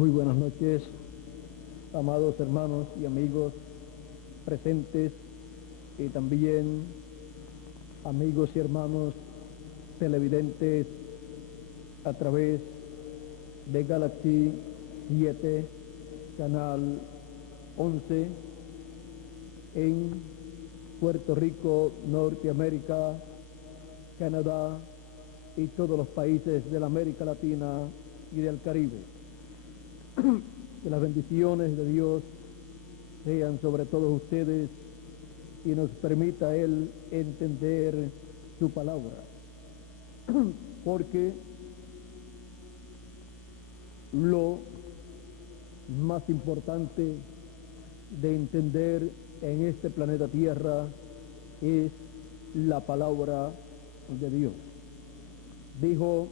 Muy buenas noches, amados hermanos y amigos presentes y también amigos y hermanos televidentes a través de Galaxy 7, Canal 11 en Puerto Rico, Norteamérica, Canadá y todos los países de la América Latina y del Caribe. Que las bendiciones de Dios sean sobre todos ustedes y nos permita Él entender su palabra. Porque lo más importante de entender en este planeta Tierra es la palabra de Dios. Dijo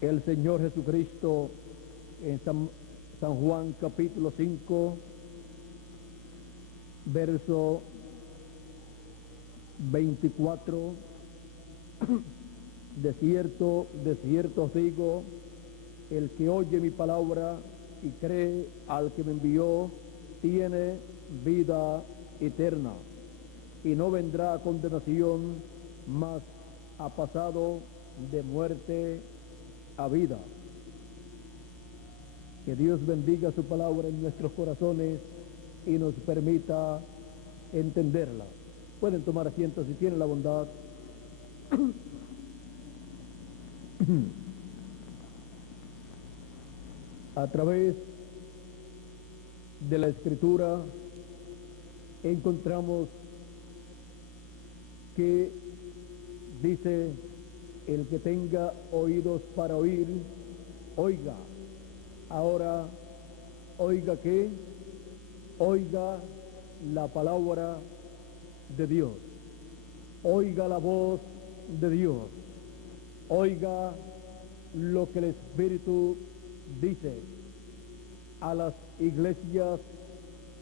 el Señor Jesucristo en San Juan capítulo 5, verso 24, de cierto os digo, el que oye mi palabra y cree al que me envió, tiene vida eterna, y no vendrá a condenación, mas ha pasado de muerte a vida. Que Dios bendiga su palabra en nuestros corazones y nos permita entenderla. Pueden tomar asiento si tienen la bondad. A través de la Escritura encontramos que dice: el que tenga oídos para oír, oiga. Ahora, oiga ¿qué? Oiga la palabra de Dios. Oiga la voz de Dios. Oiga lo que el Espíritu dice a las iglesias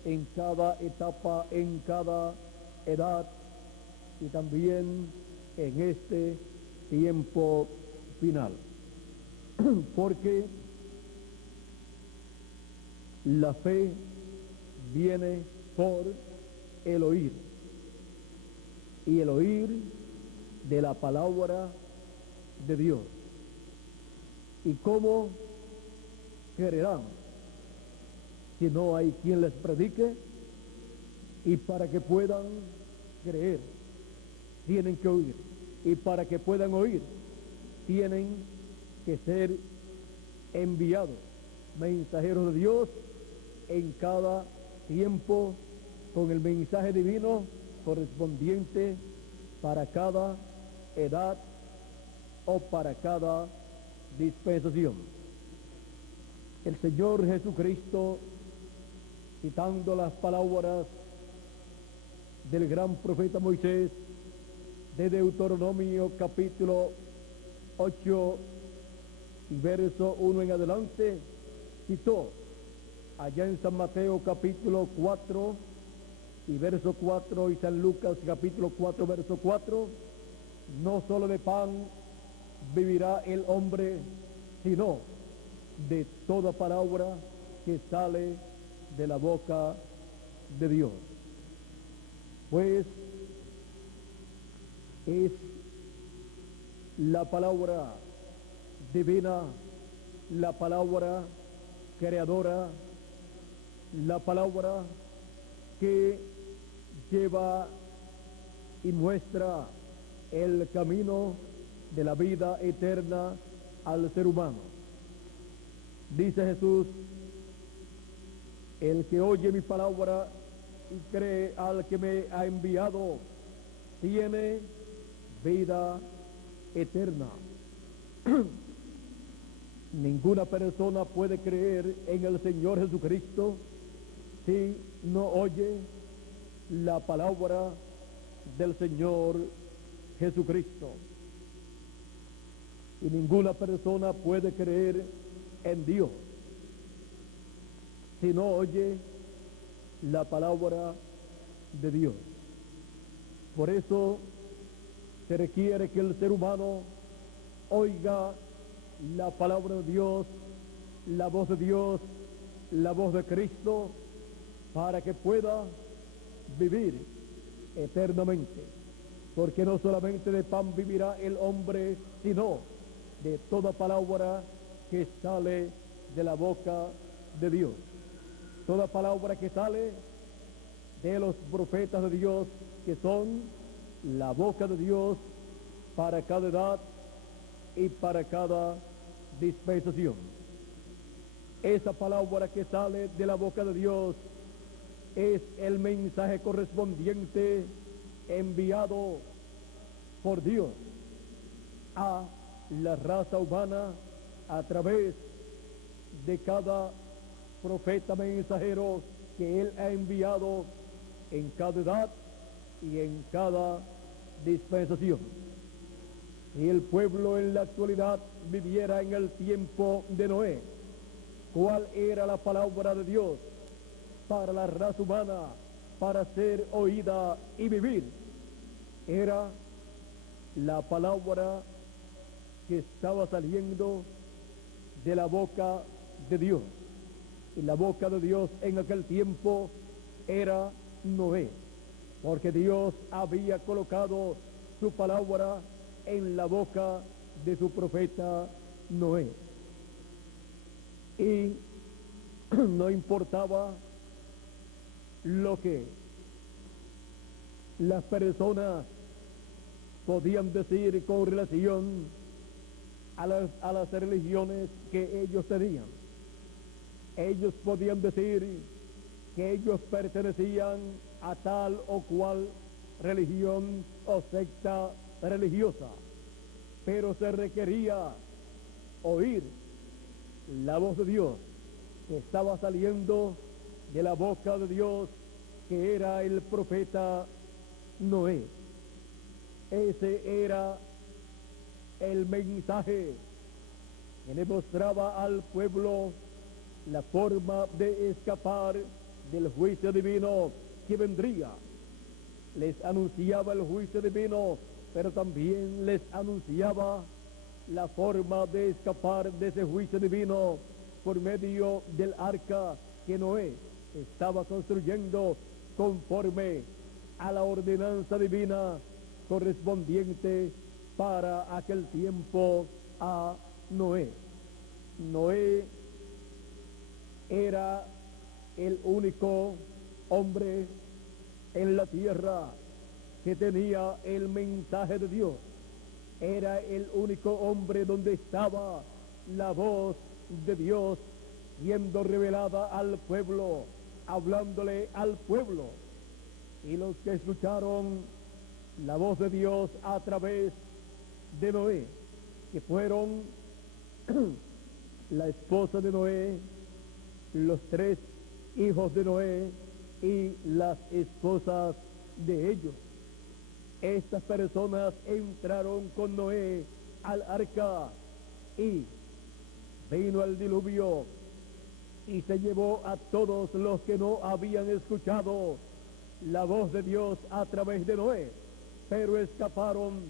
en cada etapa, en cada edad y también en este tiempo final. Porque la fe viene por el oír, y el oír de la palabra de Dios. ¿Y cómo creerán si no hay quien les predique? Y para que puedan creer, tienen que oír. Y para que puedan oír, tienen que ser enviados, mensajeros de Dios en cada tiempo, con el mensaje divino correspondiente para cada edad o para cada dispensación. El Señor Jesucristo, citando las palabras del gran profeta Moisés, de Deuteronomio capítulo 8 y verso 1 en adelante, citó allá en San Mateo capítulo 4 y verso 4 y San Lucas capítulo 4 verso 4, no solo de pan vivirá el hombre, sino de toda palabra que sale de la boca de Dios. Pues es la palabra divina, la palabra creadora, la palabra que lleva y muestra el camino de la vida eterna al ser humano. Dice Jesús: el que oye mi palabra y cree al que me ha enviado, tiene vida eterna. Ninguna persona puede creer en el Señor Jesucristo si no oye la palabra del Señor Jesucristo. Y ninguna persona puede creer en Dios si no oye la palabra de Dios. Por eso se requiere que el ser humano oiga la palabra de Dios, la voz de Dios, la voz de Cristo, para que pueda vivir eternamente. Porque no solamente de pan vivirá el hombre, sino de toda palabra que sale de la boca de Dios. Toda palabra que sale de los profetas de Dios, que son la boca de Dios para cada edad y para cada dispensación. Esa palabra que sale de la boca de Dios es el mensaje correspondiente enviado por Dios a la raza humana a través de cada profeta mensajero que Él ha enviado en cada edad y en cada dispensación. Si el pueblo en la actualidad viviera en el tiempo de Noé, ¿cuál era la palabra de Dios para la raza humana para ser oída y vivir? Era la palabra que estaba saliendo de la boca de Dios. Y la boca de Dios en aquel tiempo era Noé, porque Dios había colocado su palabra en la boca de su profeta Noé. Y no importaba lo que las personas podían decir con relación a las religiones que ellos tenían. Ellos podían decir que ellos pertenecían a tal o cual religión o secta religiosa, pero se requería oír la voz de Dios que estaba saliendo de la boca de Dios, que era el profeta Noé. Ese era el mensaje que le mostraba al pueblo la forma de escapar del juicio divino que vendría. Les anunciaba el juicio divino, pero también les anunciaba la forma de escapar de ese juicio divino por medio del arca que Noé estaba construyendo conforme a la ordenanza divina correspondiente para aquel tiempo a Noé. Noé era el único hombre en la tierra que tenía el mensaje de Dios. Era el único hombre donde estaba la voz de Dios siendo revelada al pueblo, hablándole al pueblo. Y los que escucharon la voz de Dios a través de Noé, que fueron la esposa de Noé, los 3 hijos de Noé y las esposas de ellos. Estas personas entraron con Noé al arca y vino el diluvio y se llevó a todos los que no habían escuchado la voz de Dios a través de Noé, pero escaparon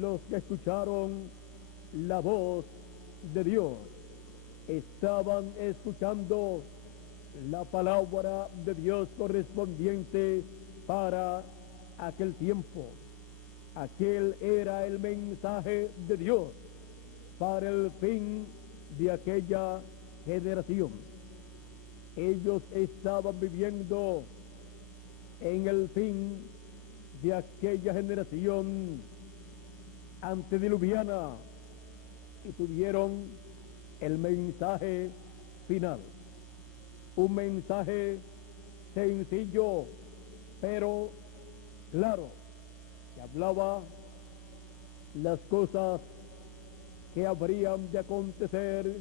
los que escucharon la voz de Dios. Estaban escuchando la palabra de Dios correspondiente para aquel tiempo. Aquel era el mensaje de Dios para el fin de aquella generación. Ellos estaban viviendo en el fin de aquella generación antediluviana y tuvieron el mensaje final. Un mensaje sencillo, pero claro, que hablaba las cosas que habrían de acontecer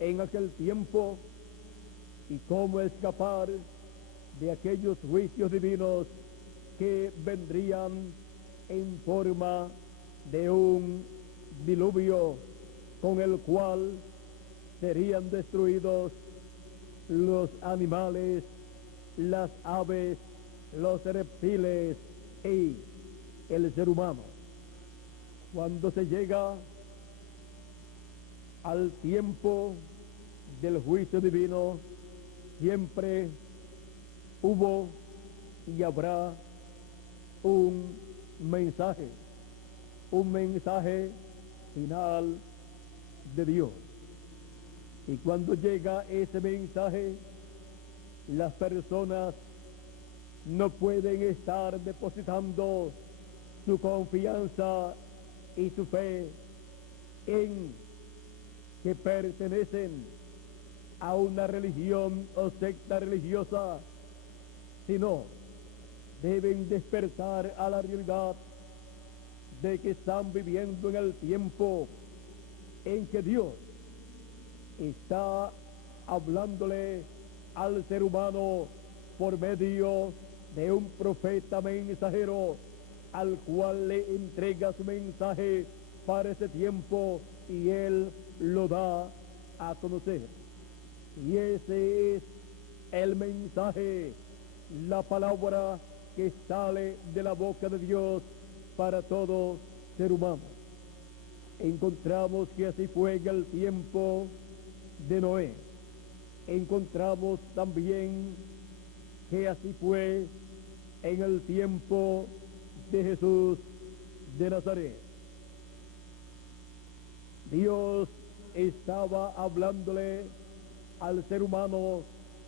en aquel tiempo y cómo escapar de aquellos juicios divinos que vendrían en forma de un diluvio con el cual serían destruidos los animales, las aves, los reptiles y el ser humano. Cuando se llega al tiempo del juicio divino siempre hubo y habrá un mensaje final de Dios. Y cuando llega ese mensaje, las personas no pueden estar depositando su confianza y su fe en que pertenecen a una religión o secta religiosa, sino deben despertar a la realidad de que están viviendo en el tiempo en que Dios está hablándole al ser humano por medio de un profeta mensajero al cual le entrega su mensaje para ese tiempo y él lo da a conocer. Y ese es el mensaje, la palabra que sale de la boca de Dios para todo ser humano. Encontramos que así fue en el tiempo de Noé. Encontramos también que así fue en el tiempo de Jesús de Nazaret. Dios estaba hablándole al ser humano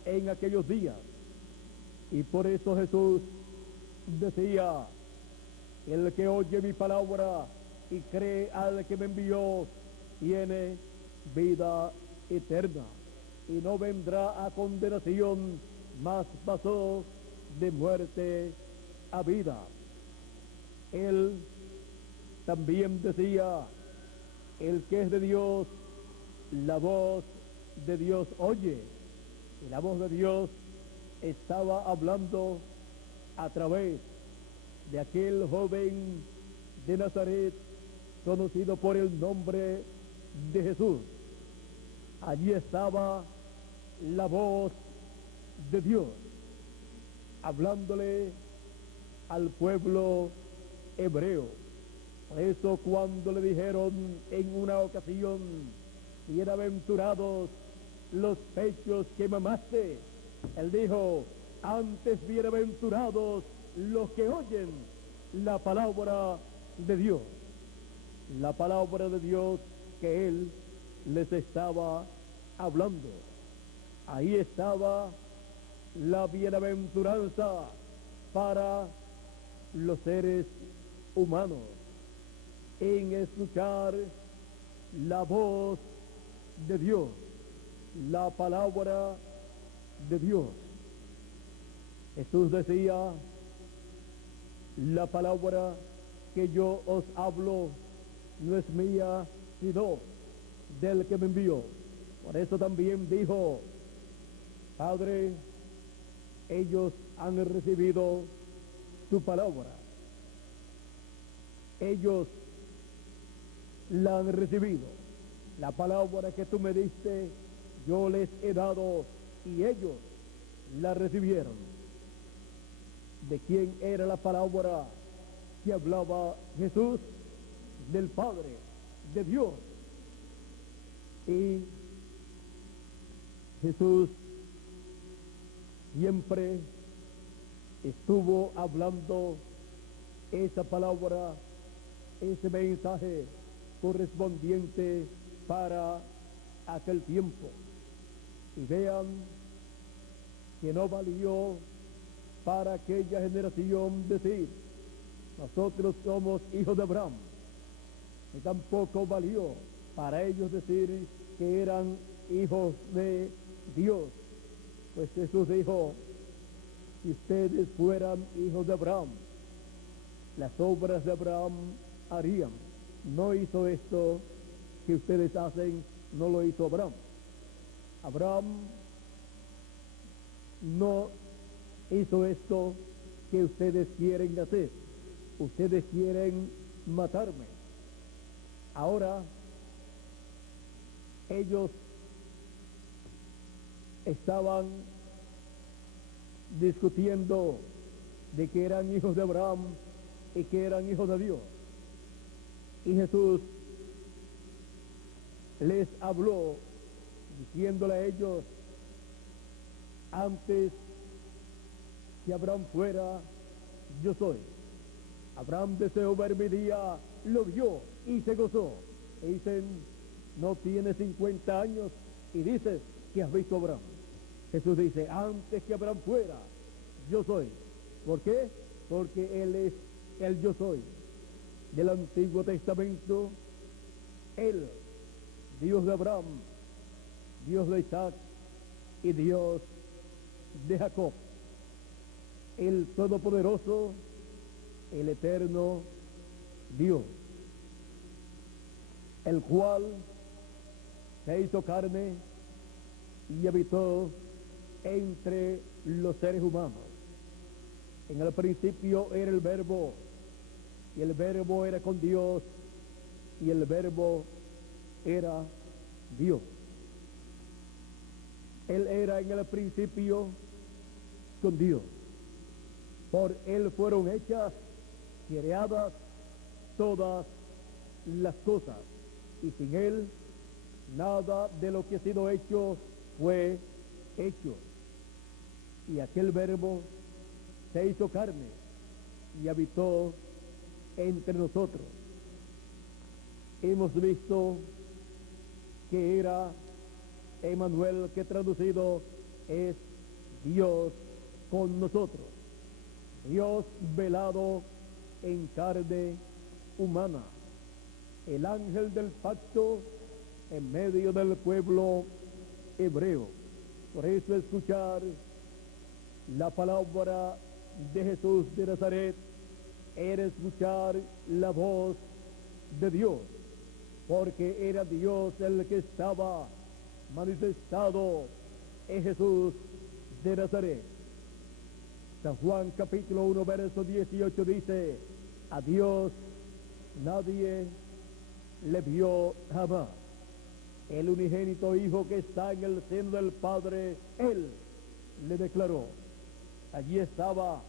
en aquellos días, y por eso Jesús decía: el que oye mi palabra y cree al que me envió tiene vida eterna y no vendrá a condenación, mas pasó de muerte a vida. Él también decía: el que es de Dios, la voz de Dios oye. Y la voz de Dios estaba hablando a través de aquel joven de Nazaret, conocido por el nombre de Jesús. Allí estaba la voz de Dios, hablándole al pueblo hebreo. Por eso cuando le dijeron en una ocasión: bienaventurados los pechos que mamaste, él dijo: antes bienaventurados los que oyen la palabra de Dios. La palabra de Dios que él les estaba hablando. Ahí estaba la bienaventuranza para los seres humanos, en escuchar la voz de Dios, la palabra de Dios. Jesús decía: la palabra que yo os hablo no es mía, sino del que me envió. Por eso también dijo: Padre, ellos han recibido tu palabra. Ellos la han recibido. La palabra que tú me diste, yo les he dado y ellos la recibieron. ¿De quién era la palabra que hablaba Jesús? Del Padre, de Dios. Y Jesús siempre estuvo hablando esa palabra, ese mensaje correspondiente para aquel tiempo. Y vean que no valió para aquella generación decir: nosotros somos hijos de Abraham. Y tampoco valió para ellos decir que eran hijos de Dios. Pues Jesús dijo: si ustedes fueran hijos de Abraham, las obras de Abraham harían. No hizo esto que ustedes hacen, no lo hizo Abraham. Abraham no hizo esto que ustedes quieren hacer. Ustedes quieren matarme. Ahora ellos estaban discutiendo de que eran hijos de Abraham y que eran hijos de Dios. Y Jesús les habló diciéndole a ellos: antes que Abraham fuera, yo soy. Abraham deseó ver mi día, lo vio y se gozó. Y dicen: no tiene 50 años y dices que has visto a Abraham. Jesús dice: antes que Abraham fuera, yo soy. ¿Por qué? Porque Él es el yo soy del Antiguo Testamento. Él, Dios de Abraham, Dios de Isaac y Dios de Jacob. El Todopoderoso, el Eterno Dios, el cual se hizo carne y habitó entre los seres humanos. En el principio era el Verbo, y el Verbo era con Dios, y el Verbo era Dios. Él era en el principio con Dios. Por Él fueron hechas, creadas todas las cosas, y sin Él nada de lo que ha sido hecho fue hecho. Y aquel Verbo se hizo carne y habitó entre nosotros. Hemos visto que era Emmanuel, que traducido es Dios con nosotros. Dios velado en carne humana, el ángel del pacto en medio del pueblo hebreo. Por eso escuchar la palabra de Jesús de Nazaret era escuchar la voz de Dios, porque era Dios el que estaba manifestado en Jesús de Nazaret. San Juan capítulo 1 verso 18 dice: a Dios nadie le vio jamás. El unigénito Hijo que está en el seno del Padre, Él le declaró. Allí estaba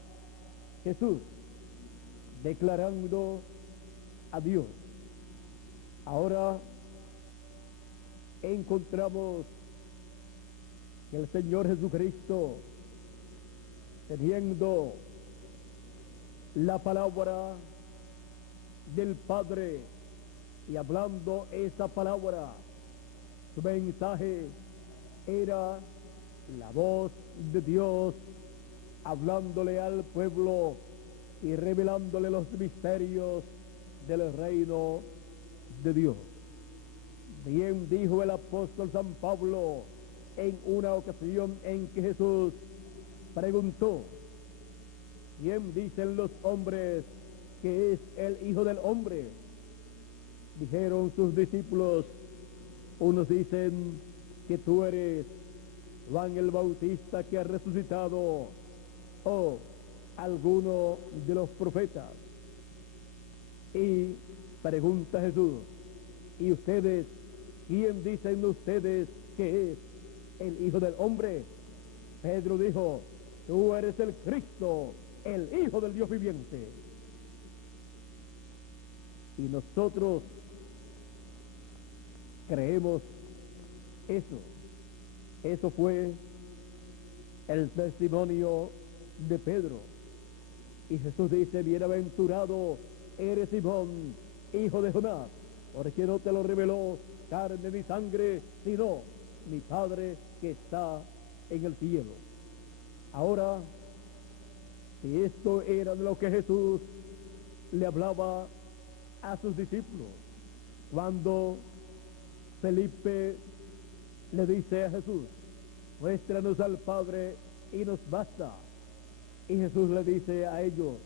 Jesús declarando a Dios. Ahora encontramos que el Señor Jesucristo, teniendo la palabra del Padre y hablando esa palabra, su mensaje era la voz de Dios hablándole al pueblo y revelándole los misterios del reino de Dios. Bien dijo el apóstol San Pablo en una ocasión en que Jesús preguntó: ¿quién dicen los hombres que es el Hijo del Hombre? Dijeron sus discípulos: unos dicen que tú eres Juan el Bautista que ha resucitado, o alguno de los profetas. Y pregunta Jesús: ¿y ustedes, quién dicen ustedes que es el Hijo del Hombre? Pedro dijo: tú eres el Cristo, el Hijo del Dios viviente. Y nosotros creemos eso. Eso fue el testimonio de Pedro. Y Jesús dice: bienaventurado eres Simón, hijo de Jonás, porque no te lo reveló carne ni sangre, sino mi Padre que está en el cielo. Ahora, si esto era de lo que Jesús le hablaba a sus discípulos, cuando Felipe le dice a Jesús: muéstranos al Padre y nos basta. Y Jesús le dice a ellos,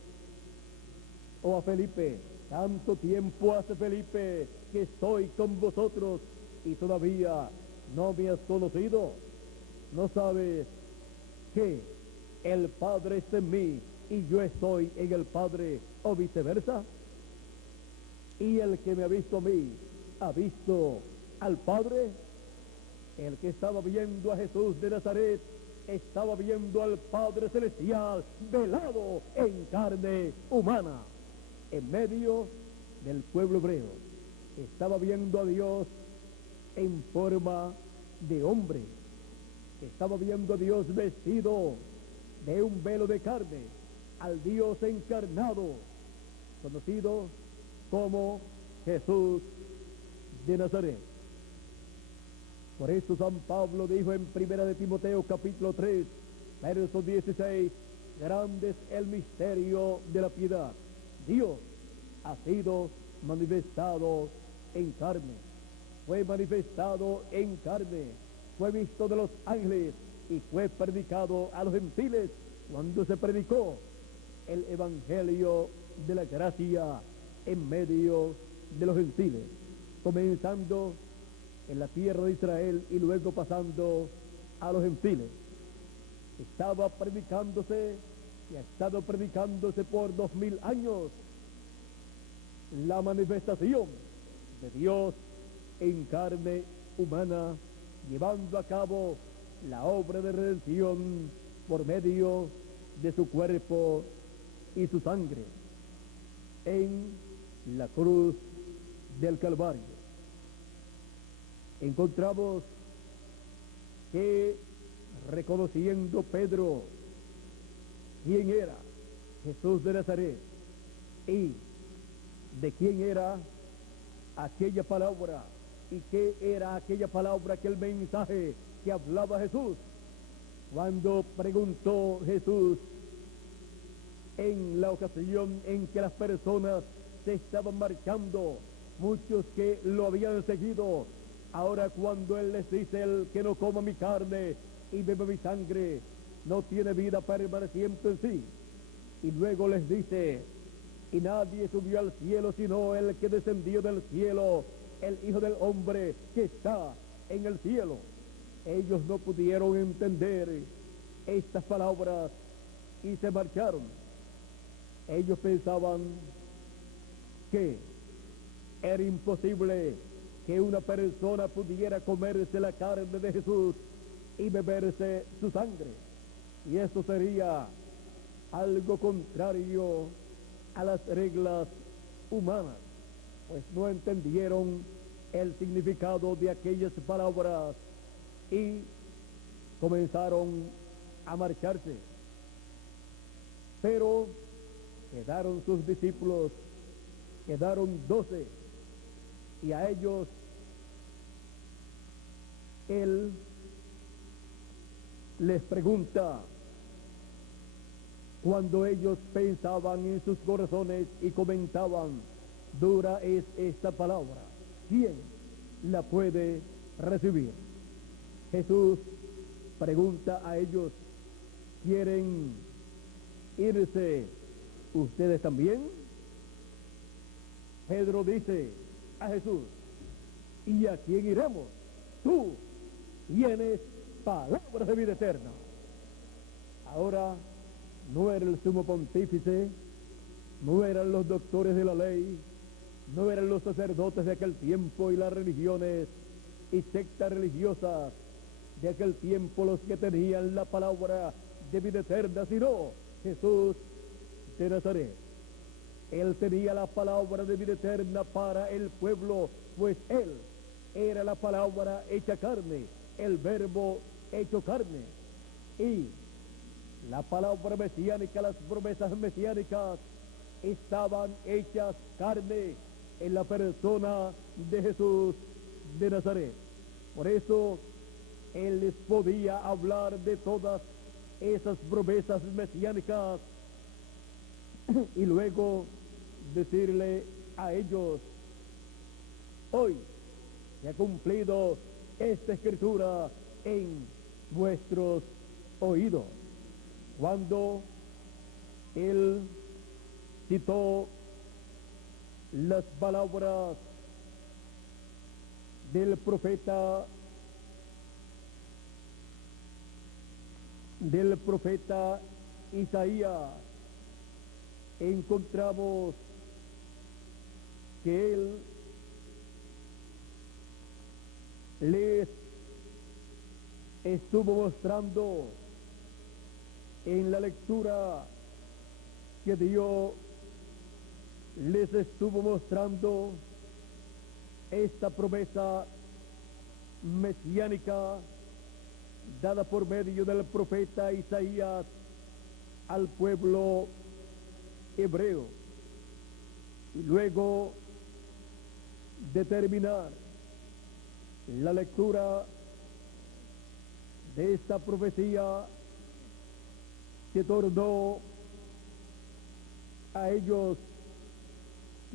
o a Felipe: tanto tiempo hace, Felipe, que estoy con vosotros y todavía no me has conocido. ¿No sabes que el Padre está en mí y yo estoy en el Padre, o viceversa? Y el que me ha visto a mí ha visto al Padre. El que estaba viendo a Jesús de Nazaret estaba viendo al Padre Celestial velado en carne humana en medio del pueblo hebreo. Estaba viendo a Dios en forma de hombre. Estaba viendo a Dios vestido de un velo de carne, al Dios encarnado, conocido como Jesús de Nazaret. Por eso San Pablo dijo en 1 de Timoteo capítulo 3, verso 16, grande es el misterio de la piedad. Dios ha sido manifestado en carne. Fue manifestado en carne, fue visto de los ángeles y fue predicado a los gentiles cuando se predicó el evangelio de la gracia en medio de los gentiles, comenzando en la tierra de Israel y luego pasando a los gentiles. Estaba predicándose y ha estado predicándose por 2000 años la manifestación de Dios en carne humana, llevando a cabo la obra de redención por medio de su cuerpo y su sangre en la cruz del Calvario. Encontramos que, reconociendo Pedro quién era Jesús de Nazaret y de quién era aquella palabra y qué era aquella palabra, aquel mensaje que hablaba Jesús, cuando preguntó Jesús en la ocasión en que las personas se estaban marchando, muchos que lo habían seguido. Ahora cuando Él les dice, el que no coma mi carne y beba mi sangre, no tiene vida permaneciente en sí. Y luego les dice, y nadie subió al cielo sino el que descendió del cielo, el Hijo del Hombre que está en el cielo. Ellos no pudieron entender estas palabras y se marcharon. Ellos pensaban que era imposible que una persona pudiera comerse la carne de Jesús y beberse su sangre, y eso sería algo contrario a las reglas humanas, pues no entendieron el significado de aquellas palabras y comenzaron a marcharse. Pero quedaron sus discípulos, quedaron 12, y a ellos Él les pregunta, cuando ellos pensaban en sus corazones y comentaban, dura es esta palabra, ¿quién la puede recibir? Jesús pregunta a ellos, ¿quieren irse ustedes también? Pedro dice a Jesús, ¿y a quién iremos? Tú tienes palabras de vida eterna. Ahora no era el sumo pontífice, no eran los doctores de la ley, no eran los sacerdotes de aquel tiempo y las religiones y sectas religiosas de aquel tiempo los que tenían la palabra de vida eterna, sino Jesús de Nazaret. Él tenía la palabra de vida eterna para el pueblo, pues Él era la palabra hecha carne, el verbo hecho carne. Y la palabra mesiánica, las promesas mesiánicas estaban hechas carne en la persona de Jesús de Nazaret. Por eso Él les podía hablar de todas esas promesas mesiánicas y luego decirle a ellos, hoy se ha cumplido esta escritura en vuestros oídos. Cuando Él citó las palabras del profeta Isaías, encontramos que Él les estuvo mostrando en la lectura que dio, les estuvo mostrando esta promesa mesiánica dada por medio del profeta Isaías al pueblo hebreo. Y luego de terminar la lectura de esta profecía, se tornó a ellos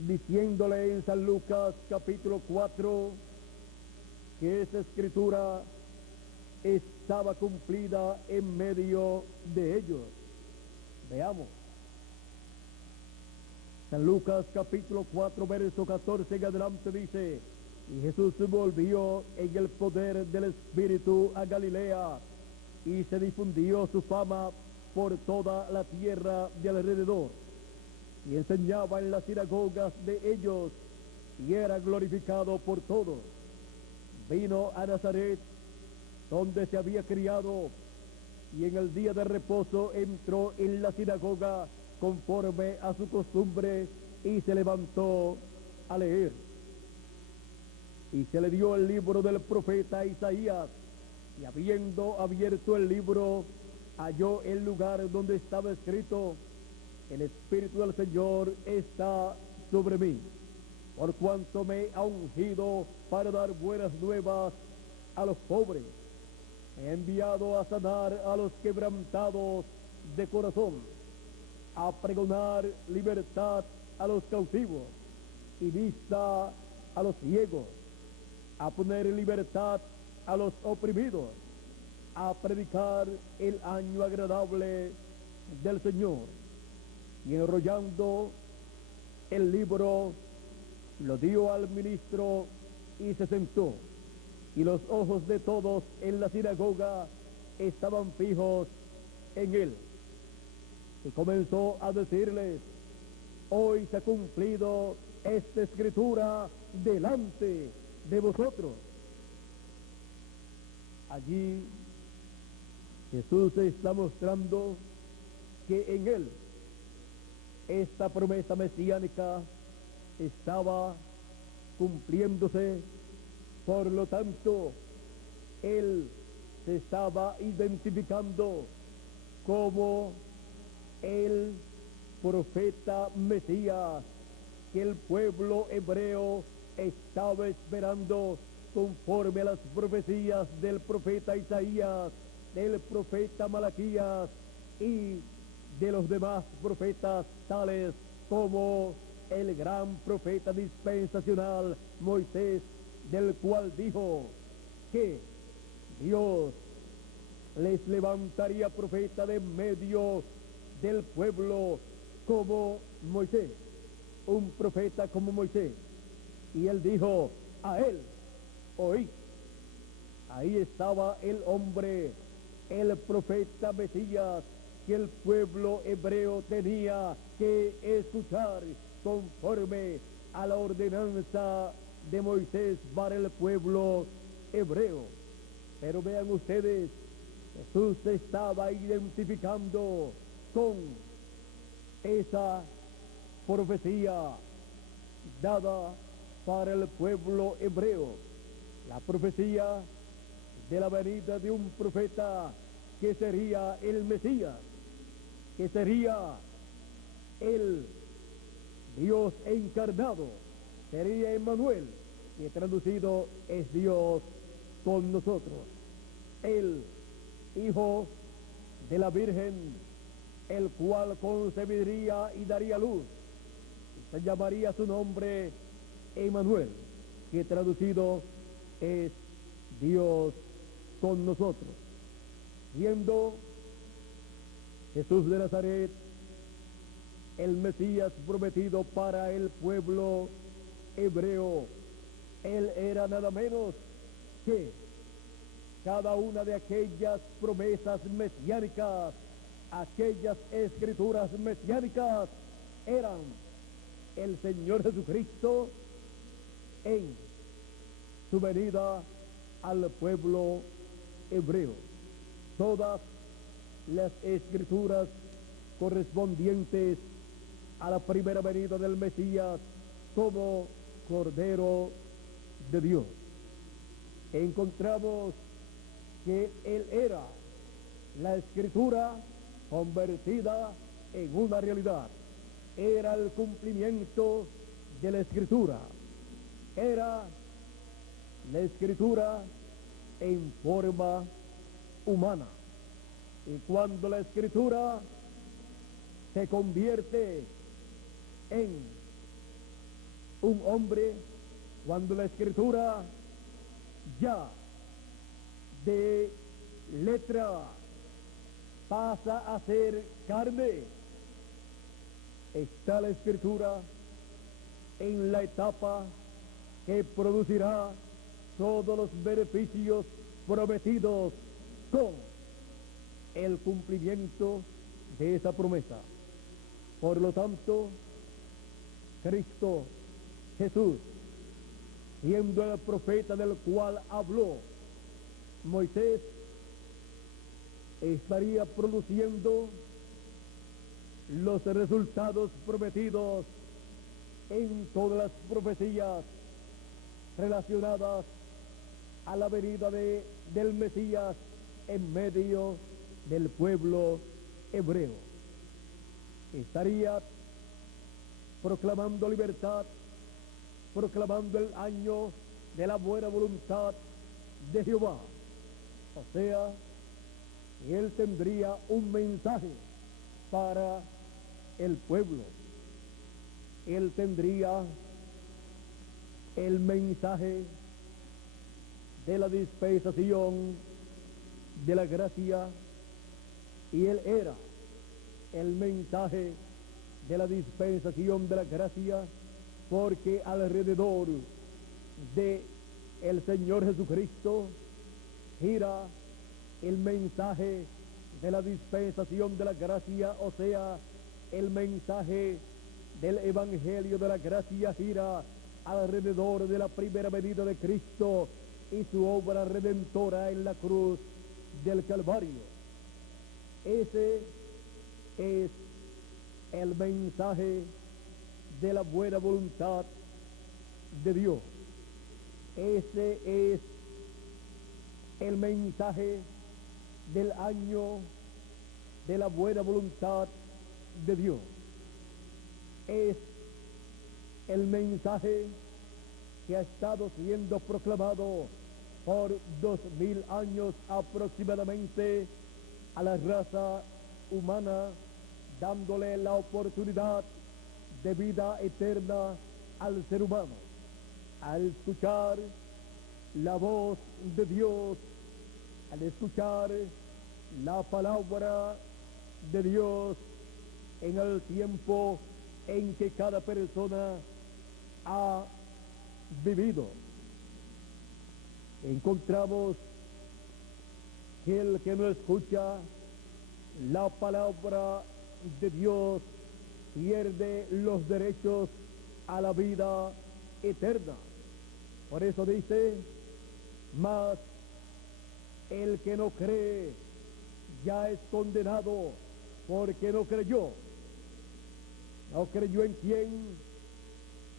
diciéndole en San Lucas capítulo 4 que esa escritura estaba cumplida en medio de ellos. Veamos. San Lucas capítulo 4 verso 14 en adelante dice: y Jesús volvió en el poder del Espíritu a Galilea, y se difundió su fama por toda la tierra de alrededor, y enseñaba en las sinagogas de ellos, y era glorificado por todos. Vino a Nazaret, donde se había criado, y en el día de reposo entró en la sinagoga conforme a su costumbre, y se levantó a leer. Y se le dio el libro del profeta Isaías, y habiendo abierto el libro, halló el lugar donde estaba escrito: el Espíritu del Señor está sobre mí, por cuanto me ha ungido para dar buenas nuevas a los pobres. Me ha enviado a sanar a los quebrantados de corazón, a pregonar libertad a los cautivos y vista a los ciegos, a poner en libertad a los oprimidos, a predicar el año agradable del Señor. Y enrollando el libro, lo dio al ministro y se sentó. Y los ojos de todos en la sinagoga estaban fijos en él. Y comenzó a decirles: hoy se ha cumplido esta escritura delante de vosotros. Allí Jesús está mostrando que en él esta promesa mesiánica estaba cumpliéndose. Por lo tanto, él se estaba identificando como el profeta Mesías que el pueblo hebreo estaba esperando, conforme a las profecías del profeta Isaías, del profeta Malaquías y de los demás profetas, tales como el gran profeta dispensacional Moisés, del cual dijo que Dios les levantaría profeta de medio del pueblo como Moisés, un profeta como Moisés. Y él dijo: a él oí. Ahí estaba el hombre, el profeta Mesías, que el pueblo hebreo tenía que escuchar conforme a la ordenanza de Moisés para el pueblo hebreo. Pero vean ustedes, Jesús se estaba identificando con esa profecía dada para el pueblo hebreo, la profecía de la venida de un profeta que sería el Mesías, que sería el Dios encarnado, sería Emmanuel, que traducido es Dios con nosotros, el Hijo de la Virgen, el cual concebiría y daría luz, y se llamaría su nombre Emmanuel, que traducido es Dios con nosotros. Siendo Jesús de Nazaret el Mesías prometido para el pueblo hebreo, él era nada menos que cada una de aquellas promesas mesiánicas, aquellas escrituras mesiánicas, eran el Señor Jesucristo en su venida al pueblo hebreo. Todas las escrituras correspondientes a la primera venida del Mesías como Cordero de Dios. encontramos que Él era la Escritura convertida en una realidad. Era el cumplimiento de la Escritura. Era la Escritura en forma humana. Y cuando la Escritura se convierte en un hombre, cuando la Escritura ya de letra pasa a ser carne, está la Escritura en la etapa que producirá todos los beneficios prometidos con el cumplimiento de esa promesa. Por lo tanto, Cristo Jesús, siendo el profeta del cual habló Moisés, estaría produciendo los resultados prometidos en todas las profecías relacionadas a la venida del Mesías en medio del pueblo hebreo. Estaría proclamando libertad, proclamando el año de la buena voluntad de Jehová. O sea, él tendría un mensaje para el pueblo. Él tendría el mensaje de la dispensación de la gracia, y él era el mensaje de la dispensación de la gracia, porque alrededor de el Señor Jesucristo gira el mensaje de la dispensación de la gracia, o sea, el mensaje del Evangelio de la gracia gira alrededor de la primera venida de Cristo y su obra redentora en la cruz del Calvario. Ese es el mensaje de la buena voluntad de Dios. Ese es el mensaje del año de la buena voluntad de Dios. Es el mensaje que ha estado siendo proclamado por 2000 años aproximadamente a la raza humana, dándole la oportunidad de vida eterna al ser humano. Al escuchar la voz de Dios, al escuchar la palabra de Dios en el tiempo en que cada persona ha vivido, encontramos que el que no escucha la palabra de Dios pierde los derechos a la vida eterna. Por eso dice, mas el que no cree ya es condenado, porque no creyó. ¿No creyó en quién?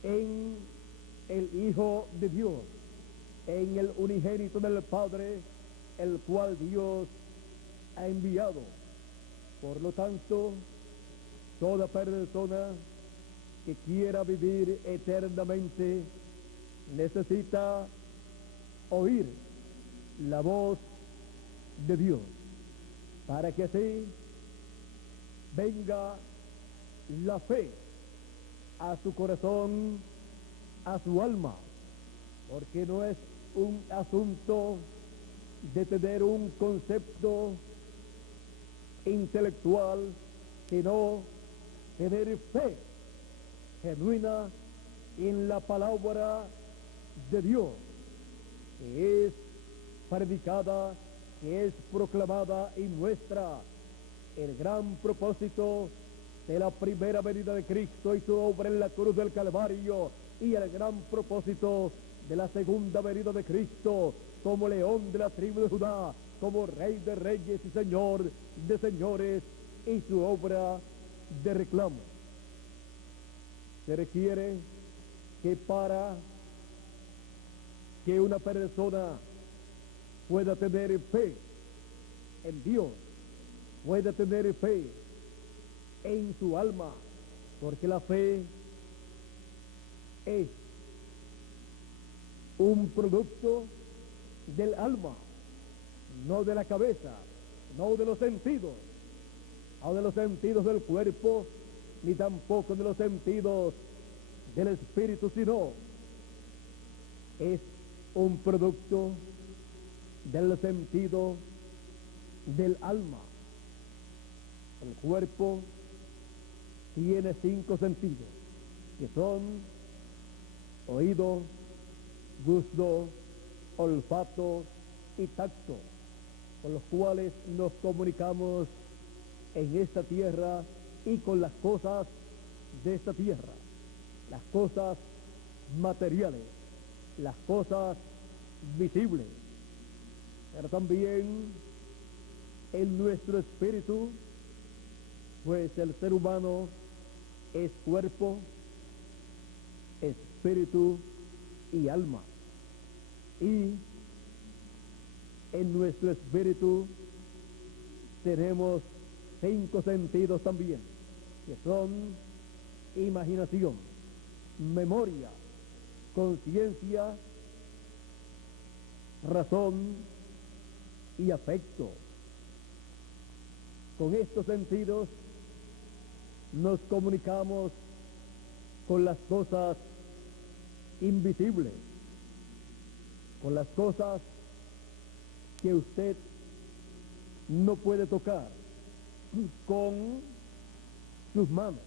En el Hijo de Dios, en el unigénito del Padre, el cual Dios ha enviado. Por lo tanto, toda persona que quiera vivir eternamente necesita oír la voz de Dios, para que así venga la fe a su corazón, a su alma, porque no es un asunto de tener un concepto intelectual, sino tener fe genuina en la palabra de Dios, que es predicada, que es proclamada y muestra el gran propósito de la primera venida de Cristo y su obra en la cruz del Calvario, y el gran propósito de la segunda venida de Cristo como león de la tribu de Judá, como rey de reyes y señor de señores, y su obra de reclamo. Se requiere que para que una persona pueda tener fe en Dios, pueda tener fe en su alma, porque la fe es un producto del alma, no de la cabeza, no de los sentidos, no de los sentidos del cuerpo, ni tampoco de los sentidos del espíritu, sino es un producto del sentido del alma. El cuerpo tiene 5 sentidos, que son oído, gusto, olfato y tacto, con los cuales nos comunicamos en esta tierra y con las cosas de esta tierra, las cosas materiales, las cosas visibles, pero también en nuestro espíritu, pues el ser humano es cuerpo, espíritu y alma. Y en nuestro espíritu tenemos 5 sentidos también, que son imaginación, memoria, conciencia, razón y afecto. Con estos sentidos nos comunicamos con las cosas invisibles, con las cosas que usted no puede tocar con sus manos.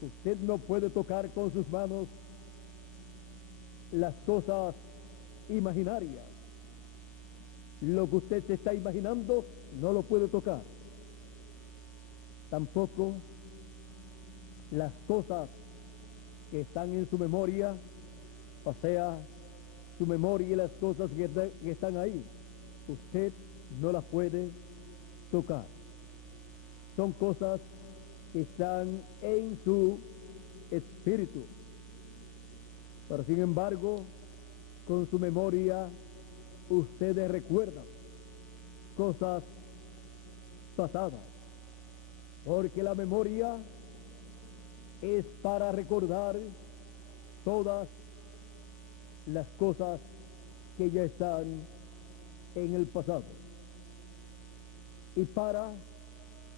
Usted no puede tocar con sus manos las cosas imaginarias. Lo que usted se está imaginando no lo puede tocar. Tampoco las cosas que están en su memoria, o sea, su memoria y las cosas que están ahí, usted no las puede tocar. Son cosas que están en su espíritu. Pero sin embargo, con su memoria, ustedes recuerdan cosas pasadas, porque la memoria es para recordar todas las cosas que ya están en el pasado, y para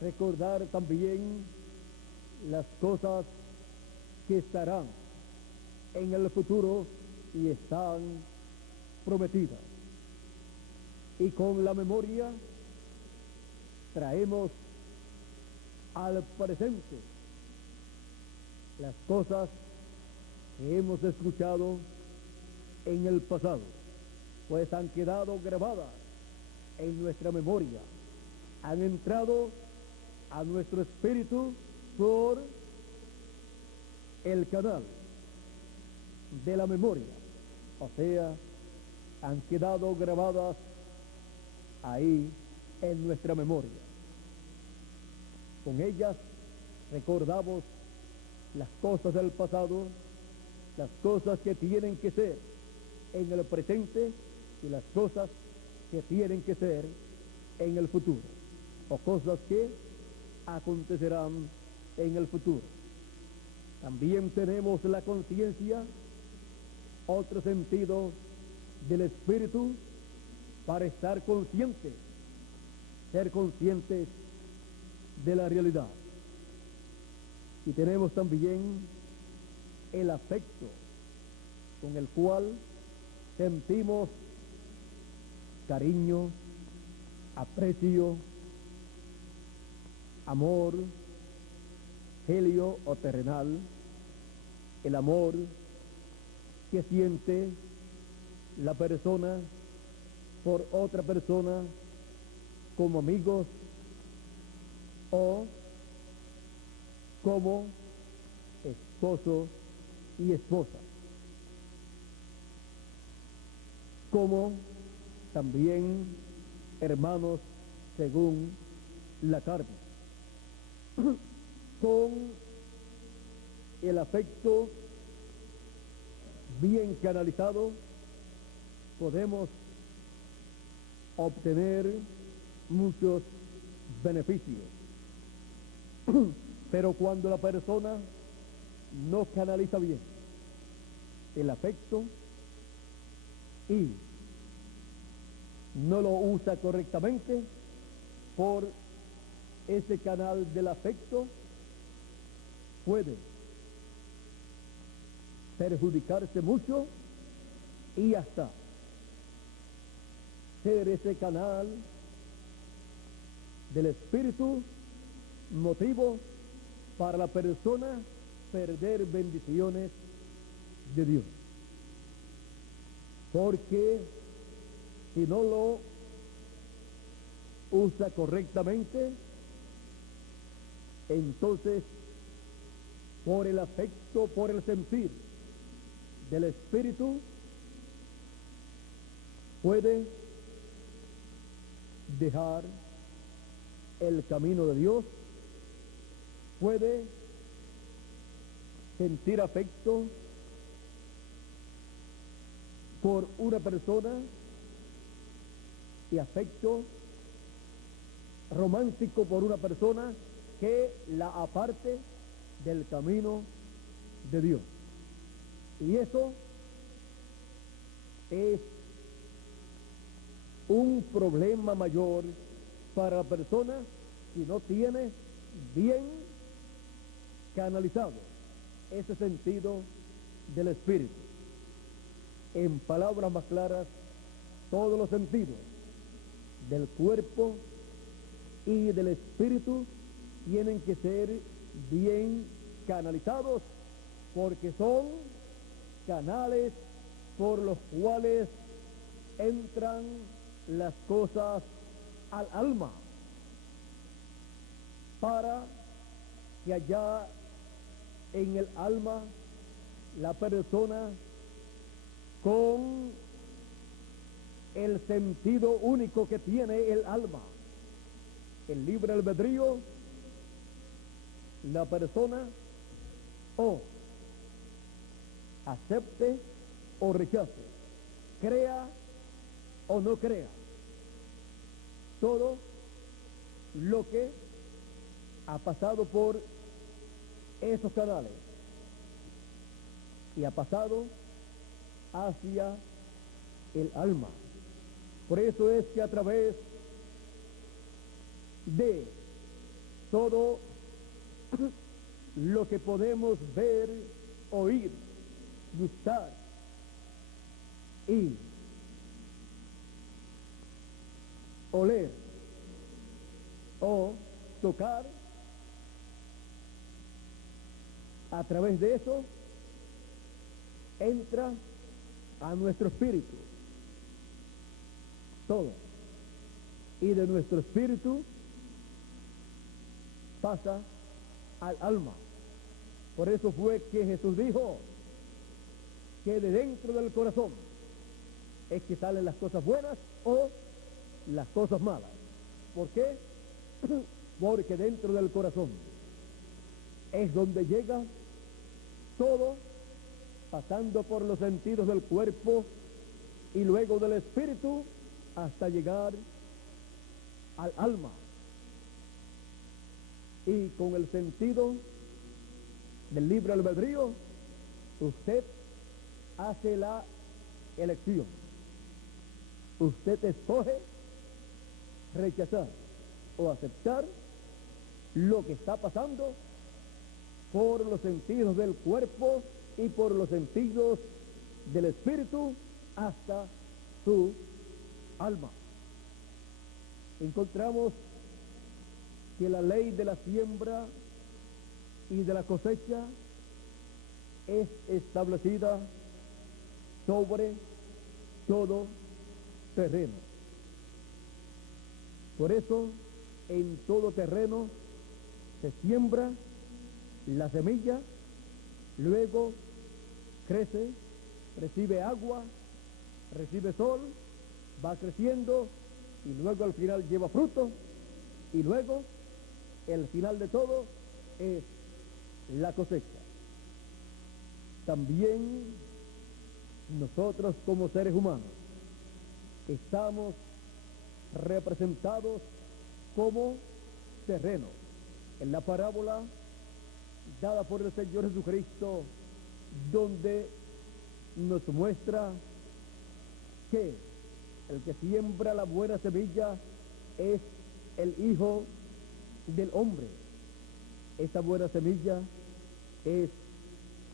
recordar también las cosas que estarán en el futuro y están prometidas. Y con la memoria traemos al presente las cosas que hemos escuchado en el pasado, pues han quedado grabadas en nuestra memoria, han entrado a nuestro espíritu por el canal de la memoria, o sea, han quedado grabadas ahí en nuestra memoria. Con ellas recordamos las cosas del pasado, las cosas que tienen que ser en el presente y las cosas que tienen que ser en el futuro, o cosas que acontecerán en el futuro. También tenemos la conciencia, otro sentido del espíritu, para estar conscientes, ser conscientes de la realidad. Y tenemos también el afecto, con el cual sentimos cariño, aprecio, amor, helio o terrenal, el amor que siente la persona por otra persona como amigos o como esposo y esposa, como también hermanos según la carne. Con el afecto bien canalizado podemos obtener muchos beneficios. Pero cuando la persona no canaliza bien el afecto y no lo usa correctamente por ese canal del afecto, puede perjudicarse mucho y hasta ser ese canal del espíritu motivo para la persona perder bendiciones de Dios. Porque si no lo usa correctamente, entonces por el afecto, por el sentir del espíritu, puede dejar el camino de Dios, puede sentir afecto por una persona y afecto romántico por una persona que la aparte del camino de Dios. Y eso es un problema mayor para la persona si no tiene bien canalizado ese sentido del espíritu. En palabras más claras, todos los sentidos del cuerpo y del espíritu tienen que ser bien canalizados, porque son canales por los cuales entran las cosas al alma, para que allá en el alma la persona, con el sentido único que tiene el alma, el libre albedrío, la persona o acepte o rechace, crea o no crea, todo lo que ha pasado por esos canales y ha pasado hacia el alma. Por eso es que a través de todo lo que podemos ver, oír, gustar y oler o tocar, a través de eso entra a nuestro espíritu todo, y de nuestro espíritu pasa al alma. Por eso fue que Jesús dijo que de dentro del corazón es que salen las cosas buenas o las cosas malas. ¿Por qué? Porque dentro del corazón es donde llega todo, pasando por los sentidos del cuerpo y luego del espíritu hasta llegar al alma. Y con el sentido del libre albedrío, usted hace la elección. Usted escoge rechazar o aceptar lo que está pasando por los sentidos del cuerpo y por los sentidos del espíritu hasta su alma. Encontramos que la ley de la siembra y de la cosecha es establecida sobre todo terreno. Por eso, en todo terreno se siembra la semilla, luego crece, recibe agua, recibe sol, va creciendo y luego al final lleva fruto, y luego el final de todo es la cosecha. También nosotros como seres humanos estamos representados como terrenos. En la parábola dada por el Señor Jesucristo, donde nos muestra que el que siembra la buena semilla es el Hijo del Hombre. Esa buena semilla es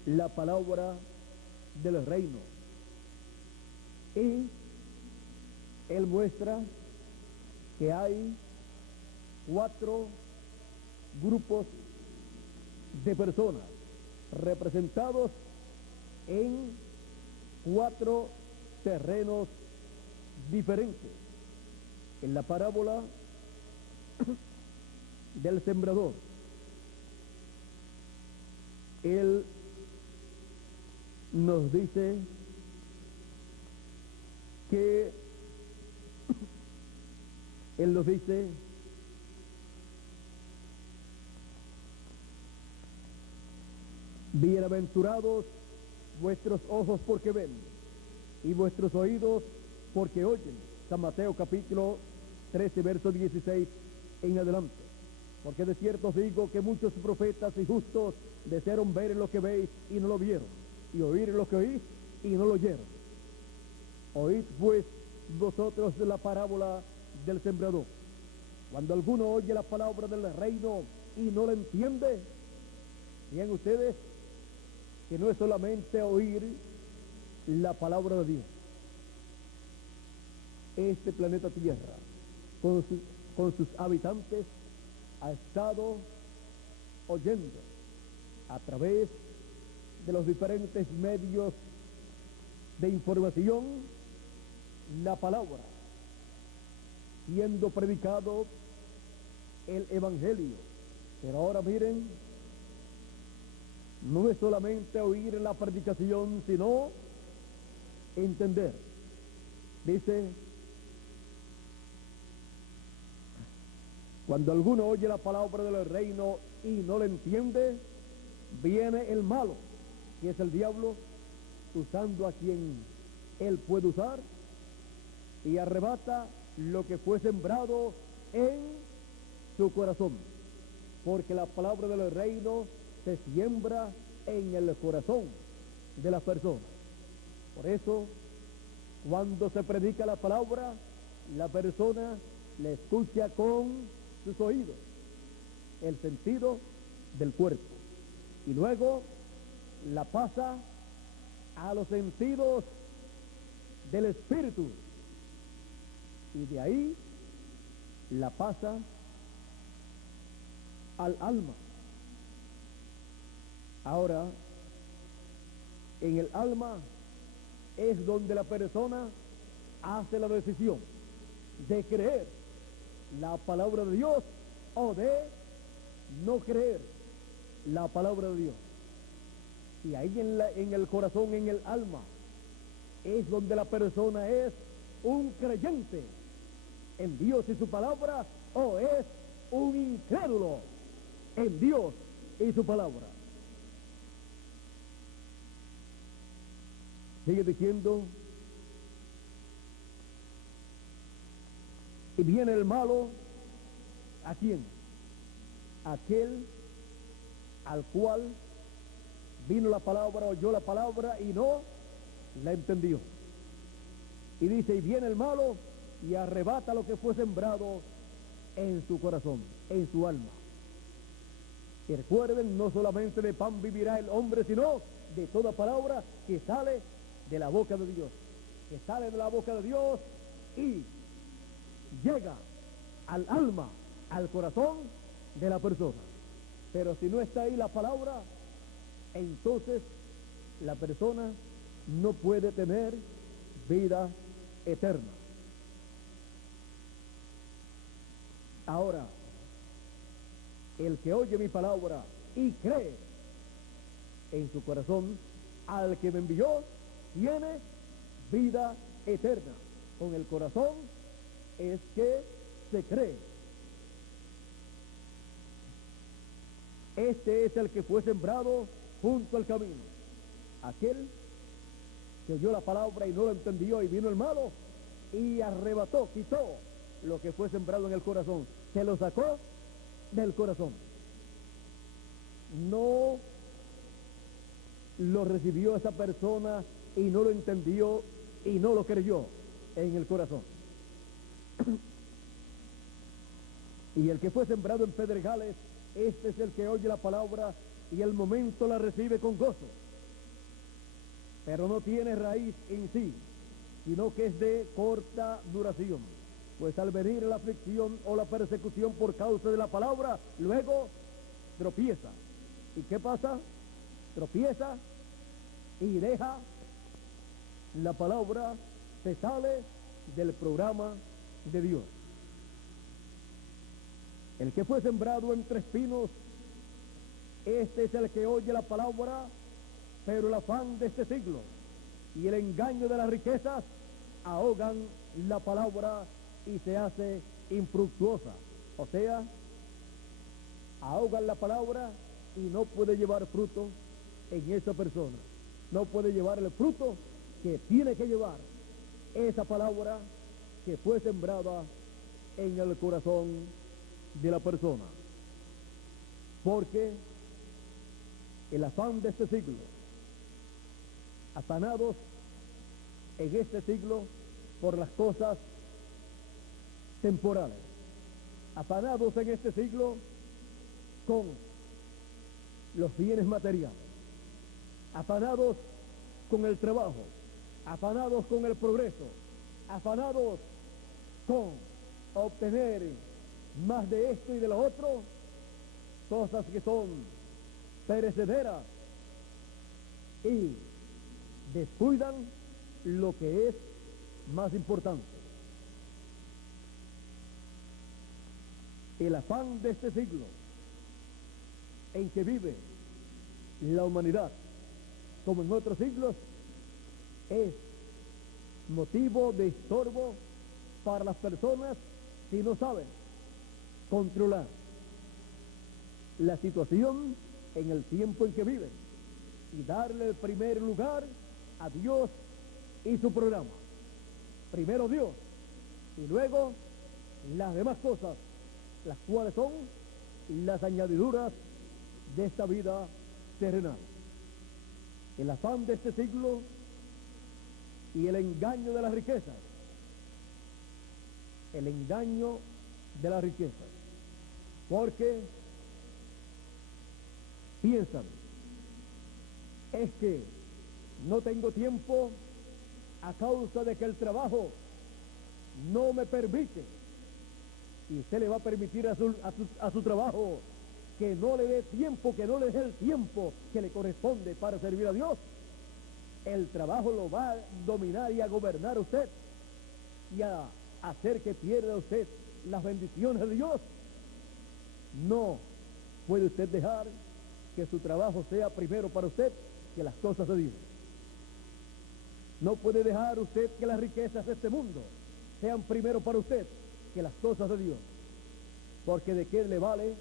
la palabra del reino. Y él muestra que hay 4 grupos de personas representados en 4 terrenos diferentes. En la parábola del sembrador, él nos dice que él nos dice bienaventurados vuestros ojos porque ven y vuestros oídos porque oyen. San Mateo capítulo 13 verso 16 en adelante. Porque de cierto os digo que muchos profetas y justos desearon ver lo que veis y no lo vieron, y oír lo que oís y no lo oyeron. Oíd pues vosotros de la parábola del sembrador. Cuando alguno oye la palabra del reino y no la entiende, vean ustedes que no es solamente oír la palabra de Dios. Este planeta Tierra, con sus habitantes, ha estado oyendo a través de los diferentes medios de información la palabra, siendo predicado el evangelio. Pero ahora miren, no es solamente oír la predicación, sino entender. Dice, cuando alguno oye la palabra del reino y no la entiende, viene el malo, que es el diablo, usando a quien él puede usar, y arrebata lo que fue sembrado en su corazón. Porque la palabra del reino se siembra en el corazón de las personas. Por eso, cuando se predica la palabra, la persona la escucha con sus oídos, el sentido del cuerpo, y luego la pasa a los sentidos del espíritu, y de ahí la pasa al alma. Ahora, en el alma es donde la persona hace la decisión de creer la palabra de Dios o de no creer la palabra de Dios. Y ahí en el corazón, en el alma, es donde la persona es un creyente en Dios y su palabra, o es un incrédulo en Dios y su palabra. Sigue diciendo, y viene el malo, ¿a quién? Aquel al cual vino la palabra, oyó la palabra y no la entendió. Y dice, y viene el malo y arrebata lo que fue sembrado en su corazón, en su alma. Y recuerden, no solamente de pan vivirá el hombre, sino de toda palabra que sale de la boca de Dios, que sale de la boca de Dios y llega al alma, al corazón de la persona. Pero si no está ahí la palabra, entonces la persona no puede tener vida eterna. Ahora, el que oye mi palabra y cree en su corazón al que me envió, tiene vida eterna. Con el corazón es que se cree. Este es el que fue sembrado junto al camino. Aquel que oyó la palabra y no lo entendió, y vino el malo y arrebató, quitó lo que fue sembrado en el corazón. Se lo sacó del corazón. No lo recibió esa persona y no lo entendió y no lo creyó en el corazón. Y el que fue sembrado en pedregales, este es el que oye la palabra y el momento la recibe con gozo, pero no tiene raíz en sí, sino que es de corta duración. Pues al venir la aflicción o la persecución por causa de la palabra, luego tropieza. ¿Y qué pasa? Tropieza y deja la palabra, se sale del programa de Dios. El que fue sembrado entre espinos, este es el que oye la palabra, pero el afán de este siglo y el engaño de las riquezas ahogan la palabra y se hace infructuosa. O sea, ahogan la palabra y no puede llevar fruto en esa persona. No puede llevar el fruto que tiene que llevar esa palabra que fue sembrada en el corazón de la persona. Porque el afán de este siglo, afanados en este siglo por las cosas temporales, afanados en este siglo con los bienes materiales, afanados con el trabajo, afanados con el progreso, afanados con obtener más de esto y de lo otro, cosas que son perecederas, y descuidan lo que es más importante. El afán de este siglo en que vive la humanidad, como en otros siglos, es motivo de estorbo para las personas si no saben controlar la situación en el tiempo en que viven y darle el primer lugar a Dios y su programa. Primero Dios y luego las demás cosas, las cuales son las añadiduras de esta vida terrenal. El afán de este siglo y el engaño de las riquezas, el engaño de las riquezas, porque piensan, es que no tengo tiempo a causa de que el trabajo no me permite, y usted le va a permitir a su trabajo que no le dé tiempo, que no le dé el tiempo que le corresponde para servir a Dios. El trabajo lo va a dominar y a gobernar usted y a hacer que pierda usted las bendiciones de Dios. No puede usted dejar que su trabajo sea primero para usted que las cosas de Dios. No puede dejar usted que las riquezas de este mundo sean primero para usted que las cosas de Dios. Porque de qué le vale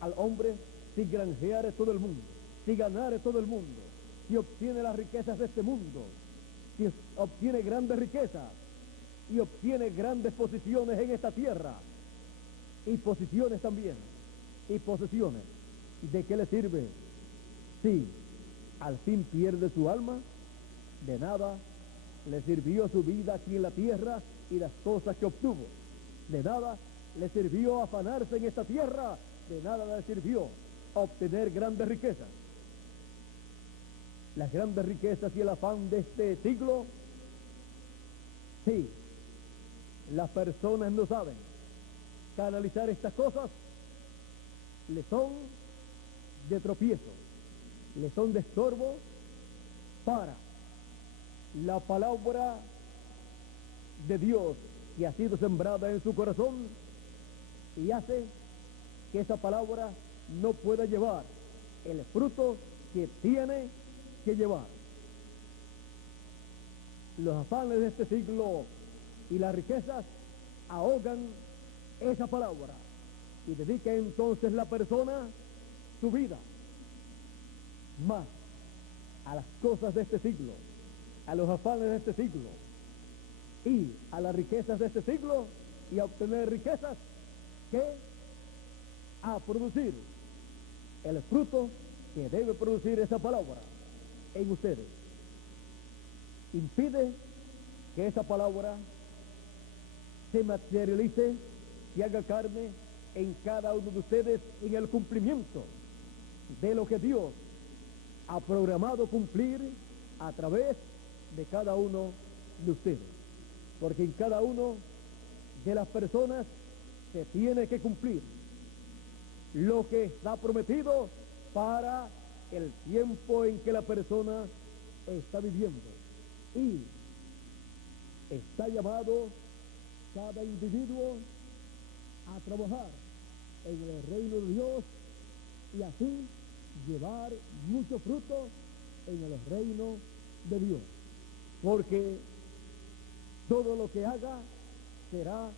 al hombre si granjeare todo el mundo, si ganare todo el mundo, si obtiene las riquezas de este mundo, si obtiene grandes riquezas y obtiene grandes posiciones en esta tierra, y posiciones también, y posesiones. ¿De qué le sirve si al fin pierde su alma? De nada le sirvió su vida aquí en la tierra y las cosas que obtuvo. De nada le sirvió afanarse en esta tierra, de nada le sirvió obtener grandes riquezas. Las grandes riquezas y el afán de este siglo, sí, las personas no saben canalizar estas cosas, le son de tropiezo, le son de estorbo para la palabra de Dios que ha sido sembrada en su corazón, y hace que esa palabra no pueda llevar el fruto que tiene que llevar. Los afanes de este siglo y las riquezas ahogan esa palabra y dedica entonces la persona su vida más a las cosas de este siglo, a los afanes de este siglo y a las riquezas de este siglo y a obtener riquezas que a producir el fruto que debe producir esa palabra en ustedes. Impide que esa palabra se materialice, se haga carne en cada uno de ustedes en el cumplimiento de lo que Dios ha programado cumplir a través de cada uno de ustedes. Porque en cada uno de las personas se tiene que cumplir lo que está prometido para el tiempo en que la persona está viviendo. Y está llamado cada individuo a trabajar en el reino de Dios y así llevar mucho fruto en el reino de Dios. Porque todo lo que haga será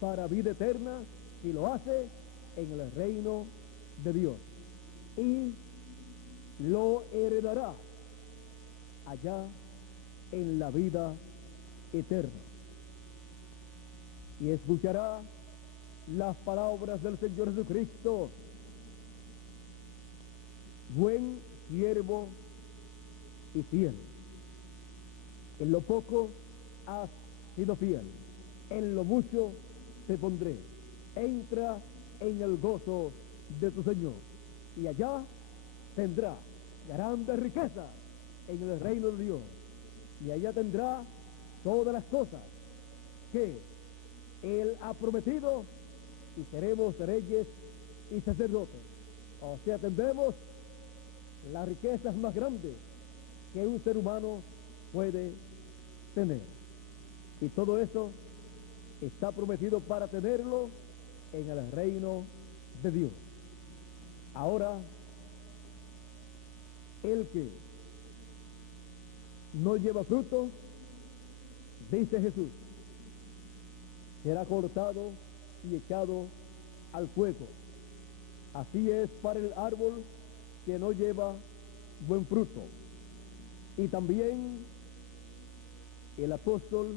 para vida eterna si lo hace en el reino de Dios. Y lo heredará allá en la vida eterna. Y escuchará las palabras del Señor Jesucristo: buen siervo y fiel. En lo poco has sido fiel, en lo mucho te pondré. Entra en el gozo de tu Señor, y allá tendrá grandes riquezas en el reino de Dios, y allá tendrá todas las cosas que Él ha prometido, y seremos reyes y sacerdotes. O sea, tendremos las riquezas más grandes que un ser humano puede tener. Y todo eso está prometido para tenerlo en el reino de Dios. Ahora, el que no lleva fruto, dice Jesús, será cortado y echado al fuego. Así es para el árbol que no lleva buen fruto. Y también el apóstol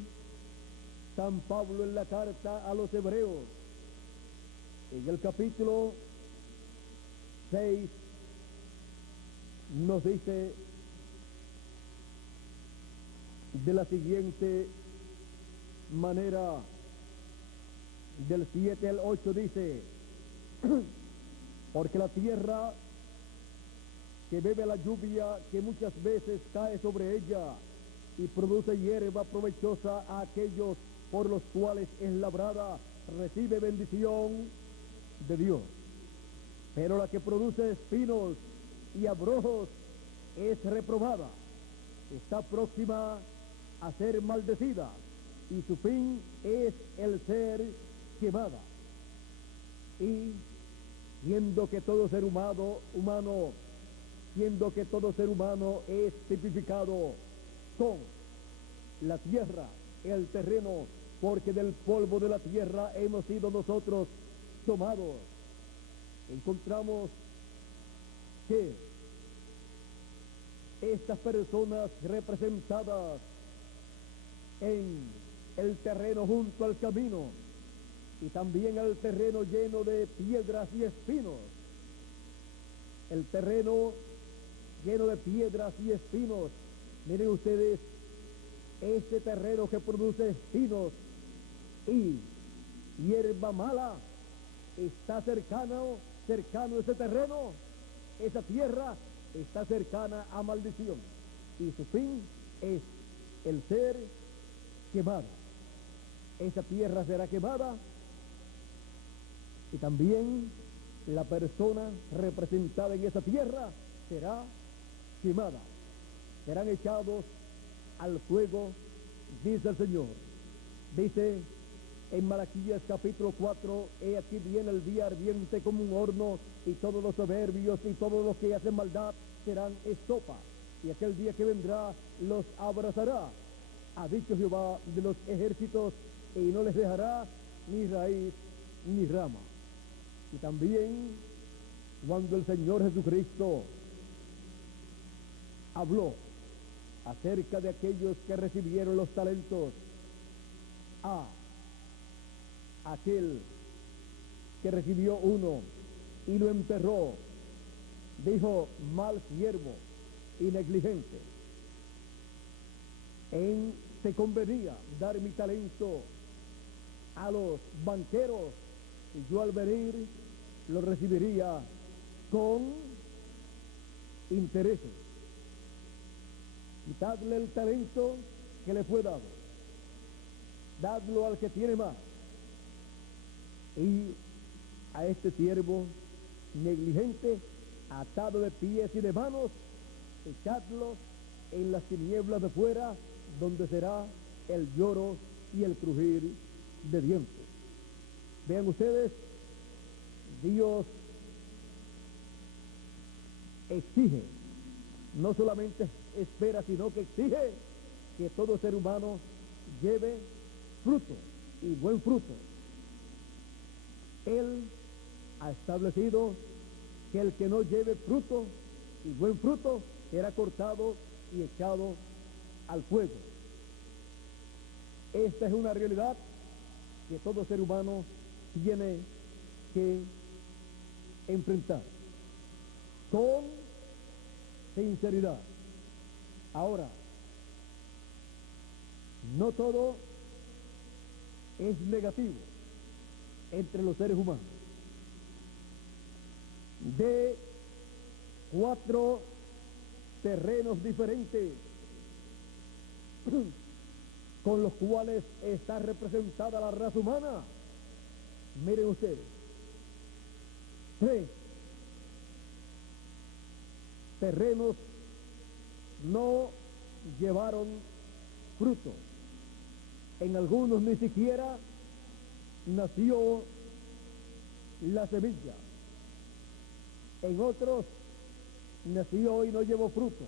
San Pablo en la carta a los Hebreos, en el capítulo 6, nos dice de la siguiente manera, del 7 al 8 dice: porque la tierra que bebe la lluvia que muchas veces cae sobre ella y produce hierba provechosa a aquellos por los cuales es labrada, recibe bendición de Dios. Pero la que produce espinos y abrojos es reprobada, está próxima a ser maldecida, y su fin es el ser quemada. Y siendo que todo ser humano es tipificado con la tierra, el terreno, porque del polvo de la tierra hemos sido nosotros tomados, encontramos que estas personas representadas en el terreno junto al camino y también el terreno lleno de piedras y espinos, el terreno lleno de piedras y espinos, miren ustedes, este terreno que produce espinos y hierba mala, está cercano ese terreno, esa tierra está cercana a maldición, y su fin es el ser quemada. Esa tierra será quemada, y también la persona representada en esa tierra será quemada. Serán echados al fuego, dice el Señor. Dice en Malaquías capítulo 4, he aquí viene el día ardiente como un horno, y todos los soberbios y todos los que hacen maldad serán estopa, y aquel día que vendrá los abrazará, ha dicho Jehová de los ejércitos, y no les dejará ni raíz ni rama. Y también cuando el Señor Jesucristo habló acerca de aquellos que recibieron los talentos, aquel que recibió uno y lo enterró, dijo: mal siervo y negligente. Te convenía dar mi talento a los banqueros y yo al venir lo recibiría con intereses. Quitadle el talento que le fue dado, dadlo al que tiene más, y a este siervo negligente, atado de pies y de manos, echadlo en las tinieblas de fuera, donde será el lloro y el crujir de dientes. Vean ustedes, Dios exige, no solamente espera, sino que exige que todo ser humano lleve fruto, y buen fruto. Él ha establecido que el que no lleve fruto y buen fruto será cortado y echado al fuego. Esta es una realidad que todo ser humano tiene que enfrentar con sinceridad. Ahora, no todo es negativo entre los seres humanos. De 4 terrenos diferentes con los cuales está representada la raza humana, miren ustedes, 3 terrenos no llevaron fruto. En algunos ni siquiera nació la semilla. En otros nació y no llevó fruto.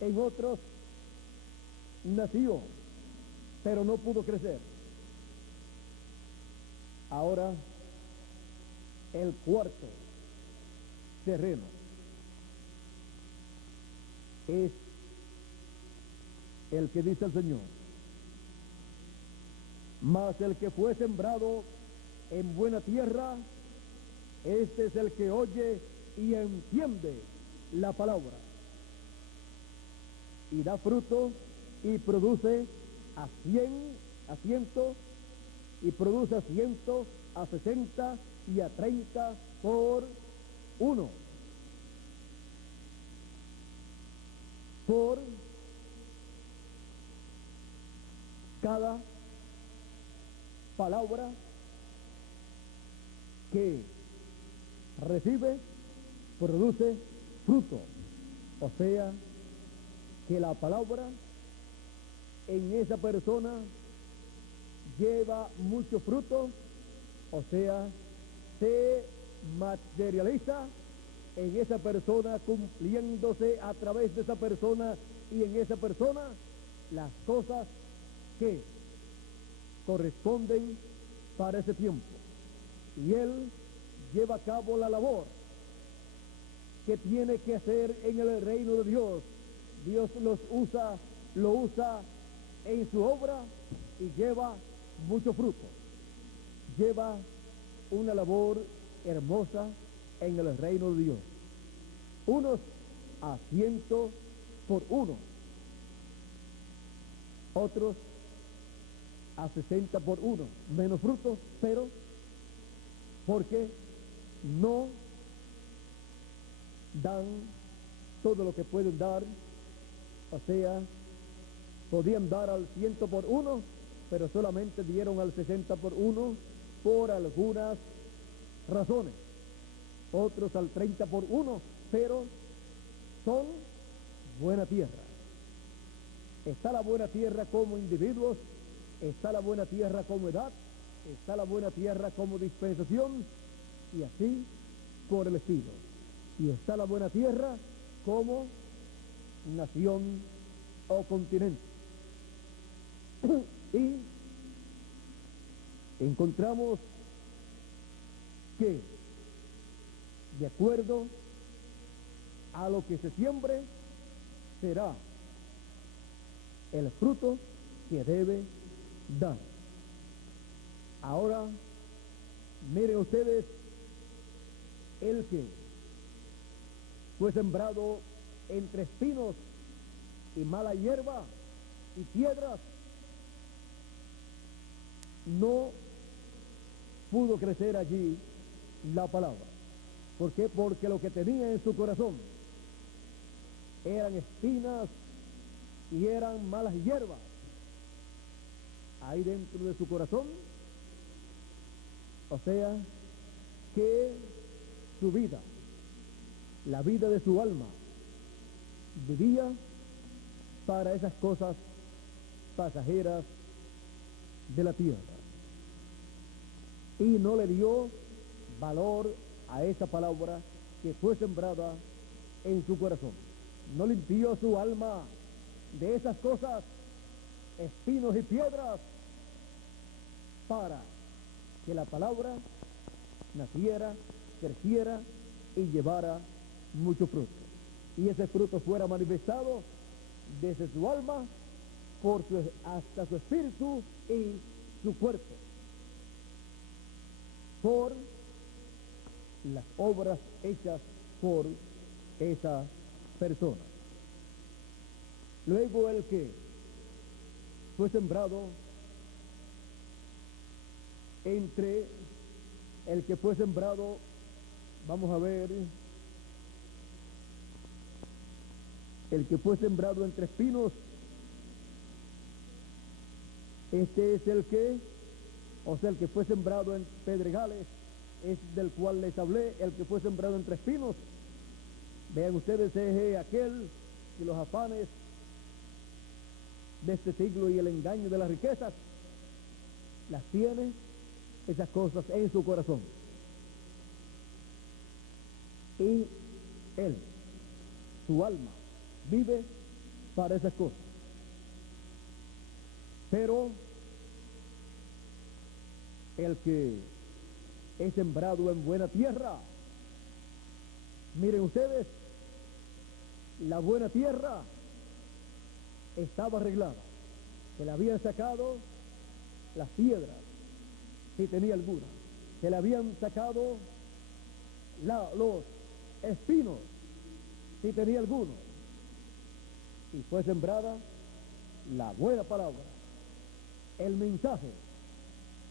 En otros nació, pero no pudo crecer. Ahora, el 4 terreno es el que dice el Señor: mas el que fue sembrado en buena tierra, este es el que oye y entiende la palabra, y da fruto y produce a 100, a 100, y produce a 100, a 60 y a 30 por uno. Por cada palabra que recibe, produce fruto. O sea, que la palabra en esa persona lleva mucho fruto, o sea, se materializa en esa persona, cumpliéndose a través de esa persona y en esa persona las cosas que corresponden para ese tiempo. Y él lleva a cabo la labor que tiene que hacer en el reino de Dios. Dios lo usa en su obra y lleva mucho fruto. Lleva una labor hermosa en el reino de Dios. Unos a 100 por uno, otros a 60 por uno, menos frutos, pero porque no dan todo lo que pueden dar. O sea, podían dar al 100 por uno, pero solamente dieron al 60 por uno por algunas razones. Otros al 30 por uno, pero son buena tierra. Está la buena tierra como individuos, está la buena tierra como edad, está la buena tierra como dispensación, y así por el estilo. Y está la buena tierra como nación o continente. Y encontramos que, de acuerdo a lo que se siembre, será el fruto que debe dar. Ahora, miren ustedes, el que fue sembrado entre espinos y mala hierba y piedras, no pudo crecer allí la palabra. ¿Por qué? Porque lo que tenía en su corazón eran espinas y eran malas hierbas. Ahí dentro de su corazón, o sea, que su vida, la vida de su alma, vivía para esas cosas pasajeras de la tierra. Y no le dio valor a esa palabra que fue sembrada en su corazón. No limpió su alma de esas cosas, espinos y piedras, para que la palabra naciera, creciera y llevara mucho fruto. Y ese fruto fuera manifestado desde su alma hasta su espíritu y su cuerpo, por las obras hechas por esa persona. Luego el que fue sembrado vamos a ver, el que fue sembrado entre espinos, este es el que fue sembrado en pedregales, es del cual les hablé. El que fue sembrado entre espinos, vean ustedes, es aquel que los afanes de este siglo y el engaño de las riquezas las tiene, esas cosas en su corazón, y él, su alma, vive para esas cosas. Pero el que es sembrado en buena tierra, miren ustedes, la buena tierra estaba arreglada, se le habían sacado las piedras, si tenía alguna, se le habían sacado los espinos, si tenía alguno, y fue sembrada la buena palabra, el mensaje,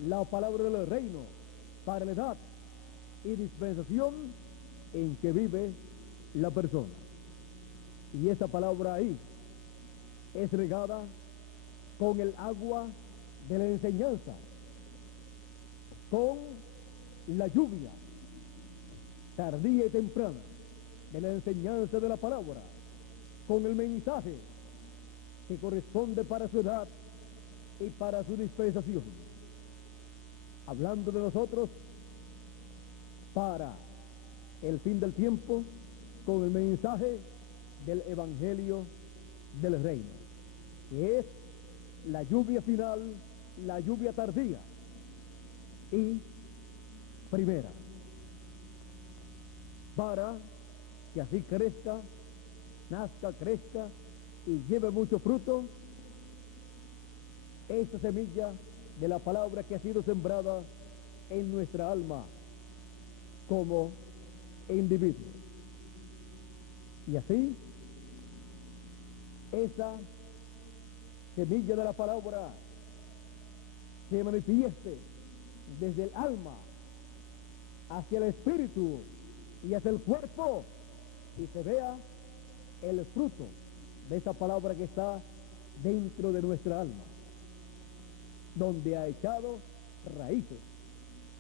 la palabra del reino, para la edad y dispensación en que vive la persona. Y esa palabra ahí es regada con el agua de la enseñanza, con la lluvia tardía y temprana de la enseñanza de la palabra, con el mensaje que corresponde para su edad y para su dispensación, hablando de nosotros para el fin del tiempo, con el mensaje del evangelio del reino, que es la lluvia final, la lluvia tardía y primera, para que así crezca, nazca, crezca y lleve mucho fruto esta semilla de la palabra que ha sido sembrada en nuestra alma como individuo. Y así, esa semilla de la palabra se manifieste desde el alma hacia el espíritu y hacia el cuerpo, y se vea el fruto de esa palabra que está dentro de nuestra alma, donde ha echado raíces.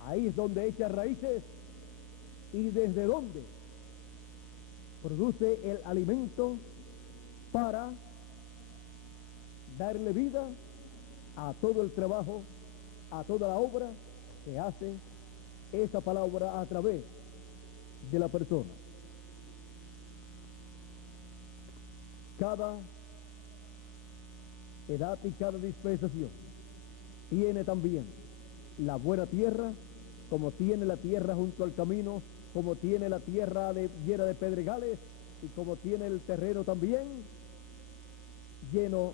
Ahí es donde echa raíces y desde donde produce el alimento para darle vida a todo el trabajo, a toda la obra que hace esa palabra a través de la persona. Cada edad y cada dispensación tiene también la buena tierra, como tiene la tierra junto al camino, como tiene la tierra llena de pedregales, y como tiene el terreno también lleno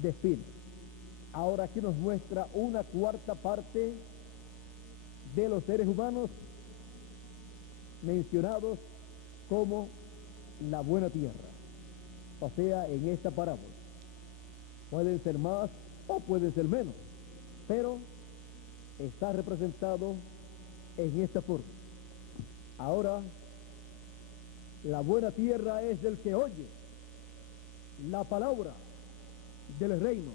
de espinos. Ahora aquí nos muestra una cuarta parte de los seres humanos mencionados como la buena tierra. O sea, en esta parábola. Pueden ser más o pueden ser menos, pero está representado en esta forma. Ahora, la buena tierra es el que oye la palabra del reino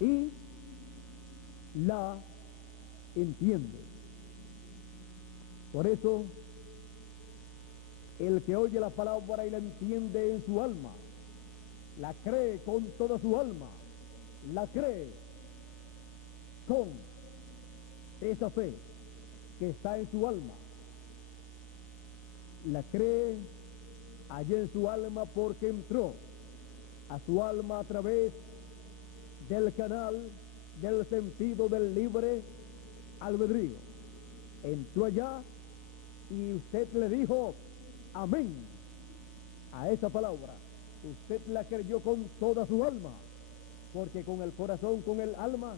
y la entiende. Por eso, el que oye la palabra y la entiende en su alma, la cree con toda su alma, la cree con esa fe que está en su alma, la cree allá en su alma porque entró a su alma a través del canal del sentido del libre albedrío. Entró allá y usted le dijo amén a esa palabra. Usted la creyó con toda su alma, porque con el corazón, con el alma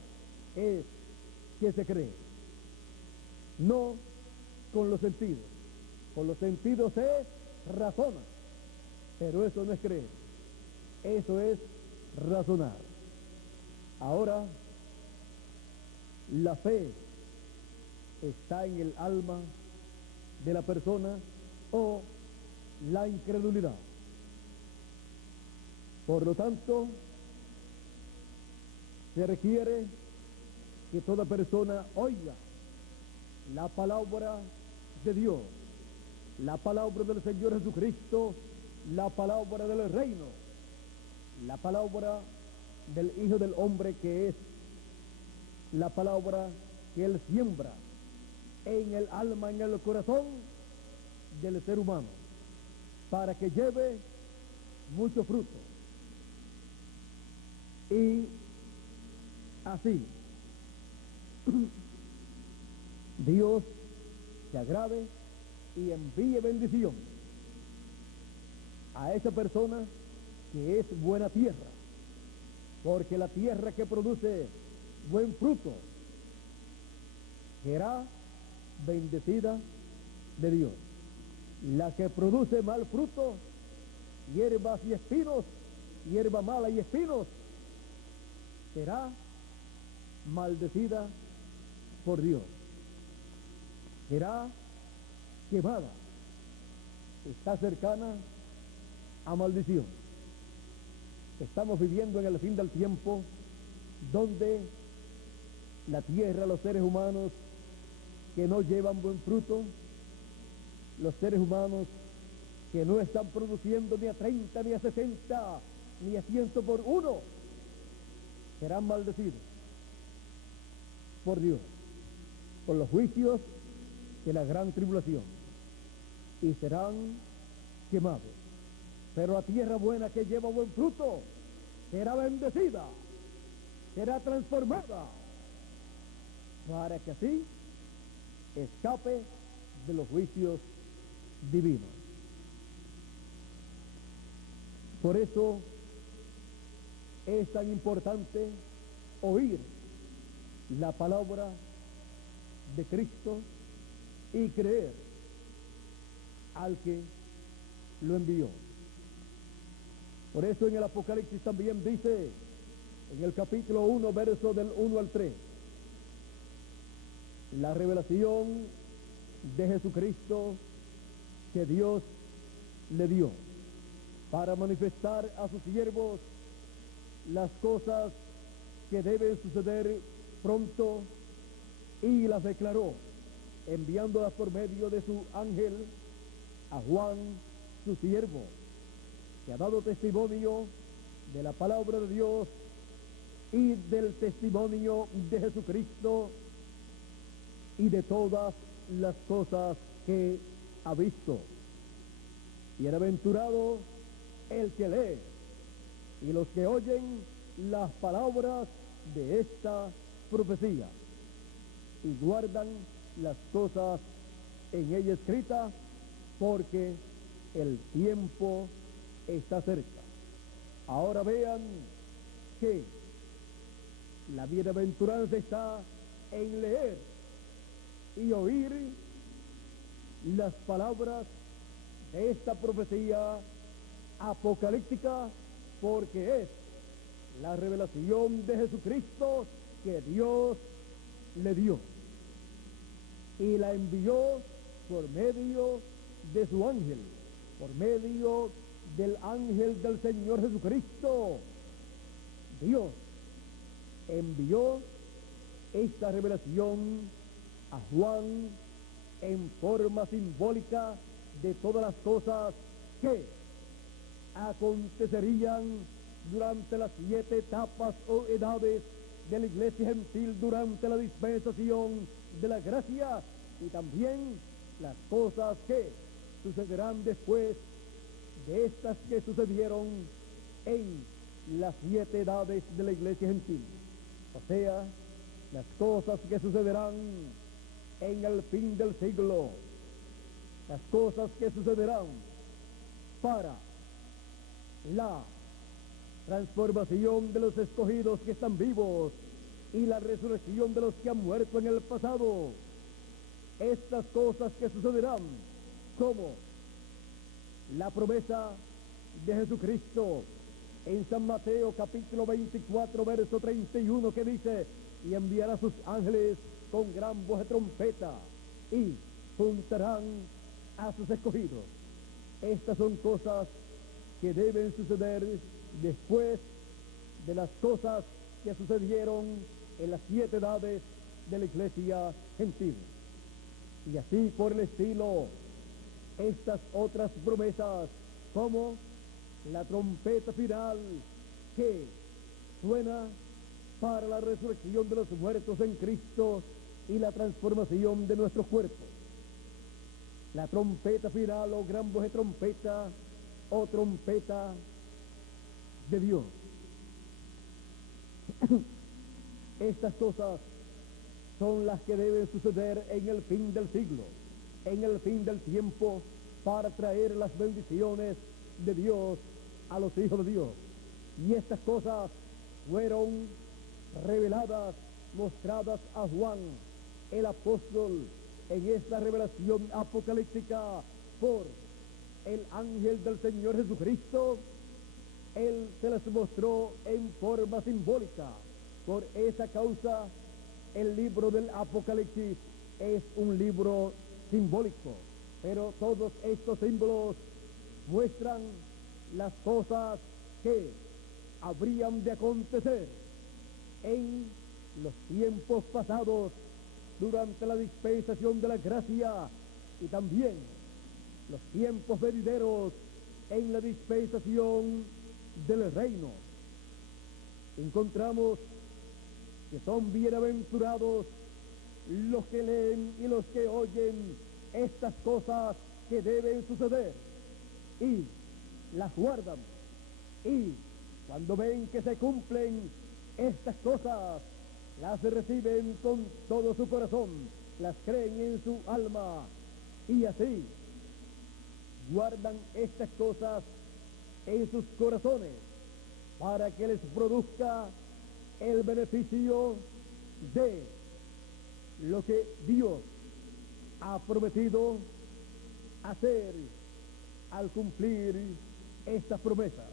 es que se cree, no con los sentidos. Con los sentidos se razona, pero eso no es creer, eso es razonar. Ahora, la fe está en el alma de la persona o la incredulidad. Por lo tanto, se requiere que toda persona oiga la palabra de Dios, la palabra del Señor Jesucristo, la palabra del reino, la palabra del Hijo del Hombre, que es la palabra que Él siembra en el alma, en el corazón del ser humano, para que lleve mucho fruto. Y así Dios se agrade y envíe bendición a esa persona que es buena tierra, porque la tierra que produce buen fruto será bendecida de Dios. La que produce mal fruto, hierbas y espinos, hierba mala y espinos, será maldecida por Dios, será quemada, está cercana a maldición. Estamos viviendo en el fin del tiempo, donde la tierra, los seres humanos que no llevan buen fruto, los seres humanos que no están produciendo ni a 30, ni a 60, ni a 100 por uno, serán maldecidos por Dios, por los juicios de la gran tribulación, y serán quemados. Pero la tierra buena que lleva buen fruto será bendecida, será transformada, para que así escape de los juicios divinos. Por eso es tan importante oír la palabra de Cristo y creer al que lo envió. Por eso en el Apocalipsis también dice, en el capítulo 1, verso del 1 al 3, la revelación de Jesucristo que Dios le dio para manifestar a sus siervos las cosas que deben suceder pronto, y las declaró, enviándolas por medio de su ángel a Juan, su siervo, que ha dado testimonio de la palabra de Dios y del testimonio de Jesucristo y de todas las cosas que ha visto. Bienaventurado el que lee y los que oyen las palabras de esta profecía y guardan las cosas en ella escritas, porque el tiempo está cerca. Ahora vean que la bienaventuranza está en leer y oír las palabras de esta profecía apocalíptica, porque es la revelación de Jesucristo que Dios le dio y la envió por medio de su ángel, por medio del ángel del Señor Jesucristo. Dios envió esta revelación a Juan en forma simbólica de todas las cosas que acontecerían durante las 7 etapas o edades de la iglesia gentil durante la dispensación de la gracia, y también las cosas que sucederán después de estas que sucedieron en las 7 edades de la iglesia gentil, o sea, las cosas que sucederán en el fin del siglo, las cosas que sucederán para la transformación de los escogidos que están vivos y la resurrección de los que han muerto en el pasado. Estas cosas que sucederán, como la promesa de Jesucristo en San Mateo capítulo 24 verso 31, que dice: y enviará a sus ángeles con gran voz de trompeta y juntarán a sus escogidos. Estas son cosas que deben suceder después de las cosas que sucedieron en las 7 edades de la iglesia gentil. Y así por el estilo, estas otras promesas, como la trompeta final que suena para la resurrección de los muertos en Cristo y la transformación de nuestros cuerpos. La trompeta final o gran voz de trompeta o trompeta de Dios. Estas cosas son las que deben suceder en el fin del siglo, en el fin del tiempo, para traer las bendiciones de Dios a los hijos de Dios. Y estas cosas fueron reveladas, mostradas a Juan el apóstol en esta revelación apocalíptica por el ángel del Señor Jesucristo. Él se las mostró en forma simbólica. Por esa causa, el libro del Apocalipsis es un libro simbólico, pero todos estos símbolos muestran las cosas que habrían de acontecer en los tiempos pasados durante la dispensación de la gracia, y también los tiempos venideros en la dispensación del reino. Encontramos que son bienaventurados los que leen y los que oyen estas cosas que deben suceder y las guardan, y cuando ven que se cumplen estas cosas, las reciben con todo su corazón, las creen en su alma, y así guardan estas cosas en sus corazones para que les produzca el beneficio de lo que Dios ha prometido hacer al cumplir estas promesas.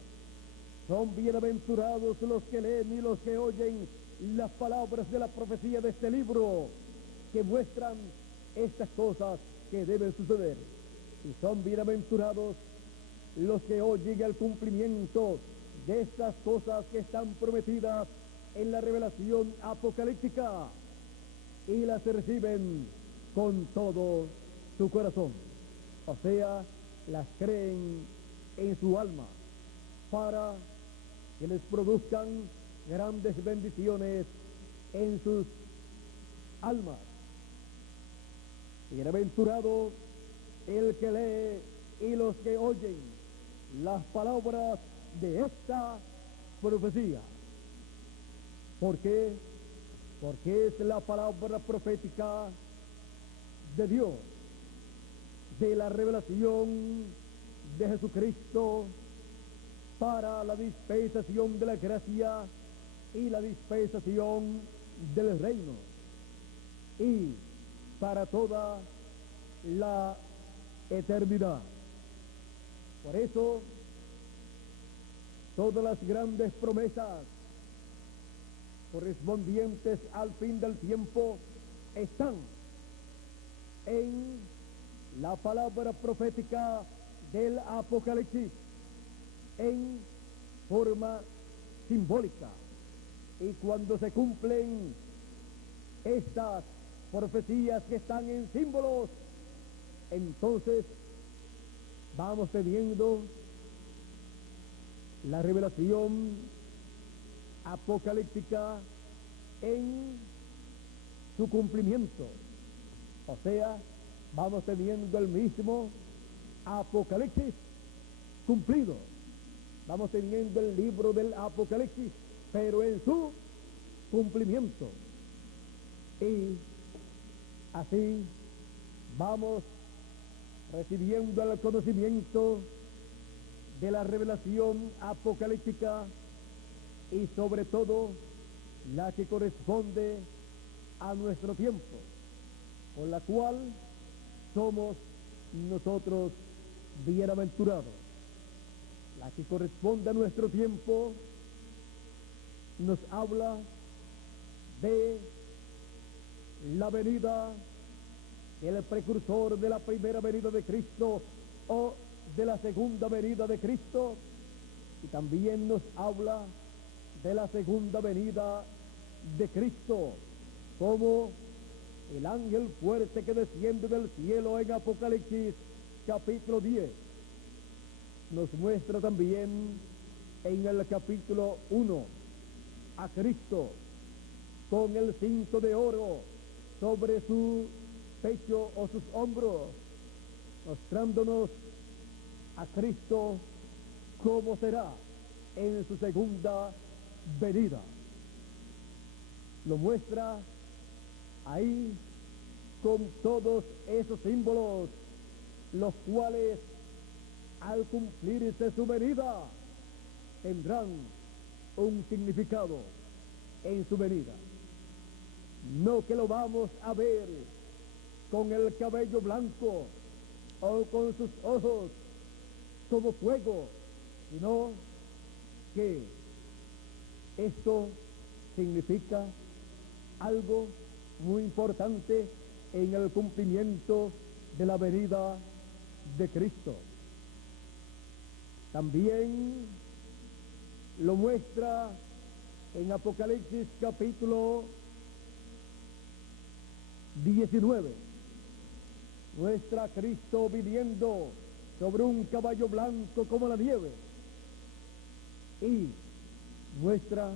Son bienaventurados los que leen y los que oyen las palabras de la profecía de este libro, que muestran estas cosas que deben suceder. Y son bienaventurados los que oyen el cumplimiento de estas cosas que están prometidas en la revelación apocalíptica y las reciben con todo su corazón. O sea, las creen en su alma para que les produzcan grandes bendiciones en sus almas. Bienaventurado el que lee y los que oyen las palabras de esta profecía. ¿Por qué? Porque es la palabra profética de Dios, de la revelación de Jesucristo para la dispensación de la gracia y la dispensación del reino. Y para toda la eternidad. Por eso, todas las grandes promesas correspondientes al fin del tiempo están en la palabra profética del Apocalipsis en forma simbólica. Y cuando se cumplen estas profecías que están en símbolos, entonces vamos teniendo la revelación apocalíptica en su cumplimiento. O sea, vamos teniendo el mismo Apocalipsis cumplido. Vamos teniendo el libro del Apocalipsis, pero en su cumplimiento. Y así vamos recibiendo el conocimiento de la revelación apocalíptica y sobre todo la que corresponde a nuestro tiempo, con la cual somos nosotros bienaventurados. La que corresponde a nuestro tiempo nos habla de la venida, el precursor de la primera venida de Cristo o de la segunda venida de Cristo, y también nos habla de la segunda venida de Cristo como el ángel fuerte que desciende del cielo en Apocalipsis capítulo 10. Nos muestra también en el capítulo 1 a Cristo con el cinto de oro sobre su pecho o sus hombros, mostrándonos a Cristo cómo será en su segunda venida. Lo muestra ahí con todos esos símbolos, los cuales al cumplirse su venida tendrán un significado en su venida. No que lo vamos a ver con el cabello blanco o con sus ojos como fuego, sino que esto significa algo muy importante en el cumplimiento de la venida de Cristo. También lo muestra en Apocalipsis capítulo 19. Muestra a Cristo viniendo sobre un caballo blanco como la nieve, y muestra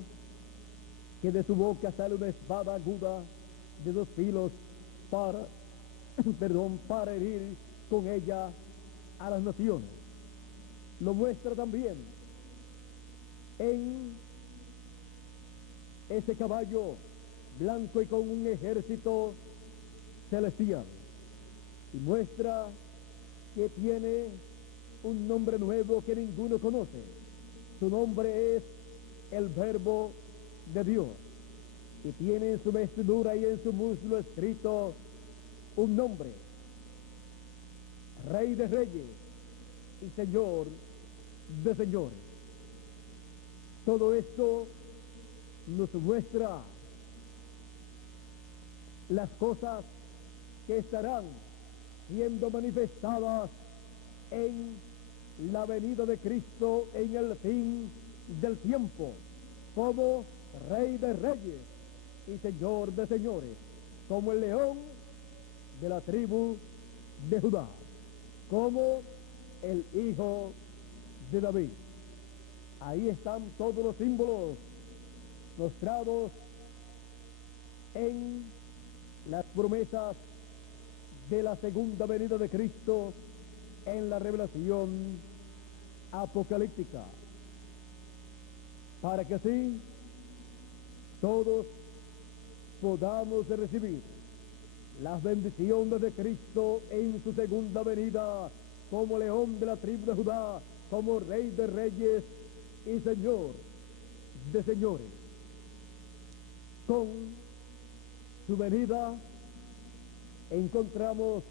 que de su boca sale una espada aguda de 2 filos para herir con ella a las naciones. Lo muestra también en ese caballo blanco y con un ejército celestial, y muestra que tiene un nombre nuevo que ninguno conoce. Su nombre es el Verbo de Dios, y tiene en su vestidura y en su muslo escrito un nombre: Rey de Reyes y Señor de Señores. Todo esto nos muestra las cosas que estarán siendo manifestadas en la venida de Cristo en el fin del tiempo, como Rey de Reyes y Señor de Señores, como el león de la tribu de Judá, como el Hijo de David. Ahí están todos los símbolos mostrados en las promesas de la segunda venida de Cristo en la revelación apocalíptica, para que así todos podamos recibir las bendiciones de Cristo en su segunda venida, como león de la tribu de Judá, como Rey de Reyes y Señor de Señores. Con su venida encontramos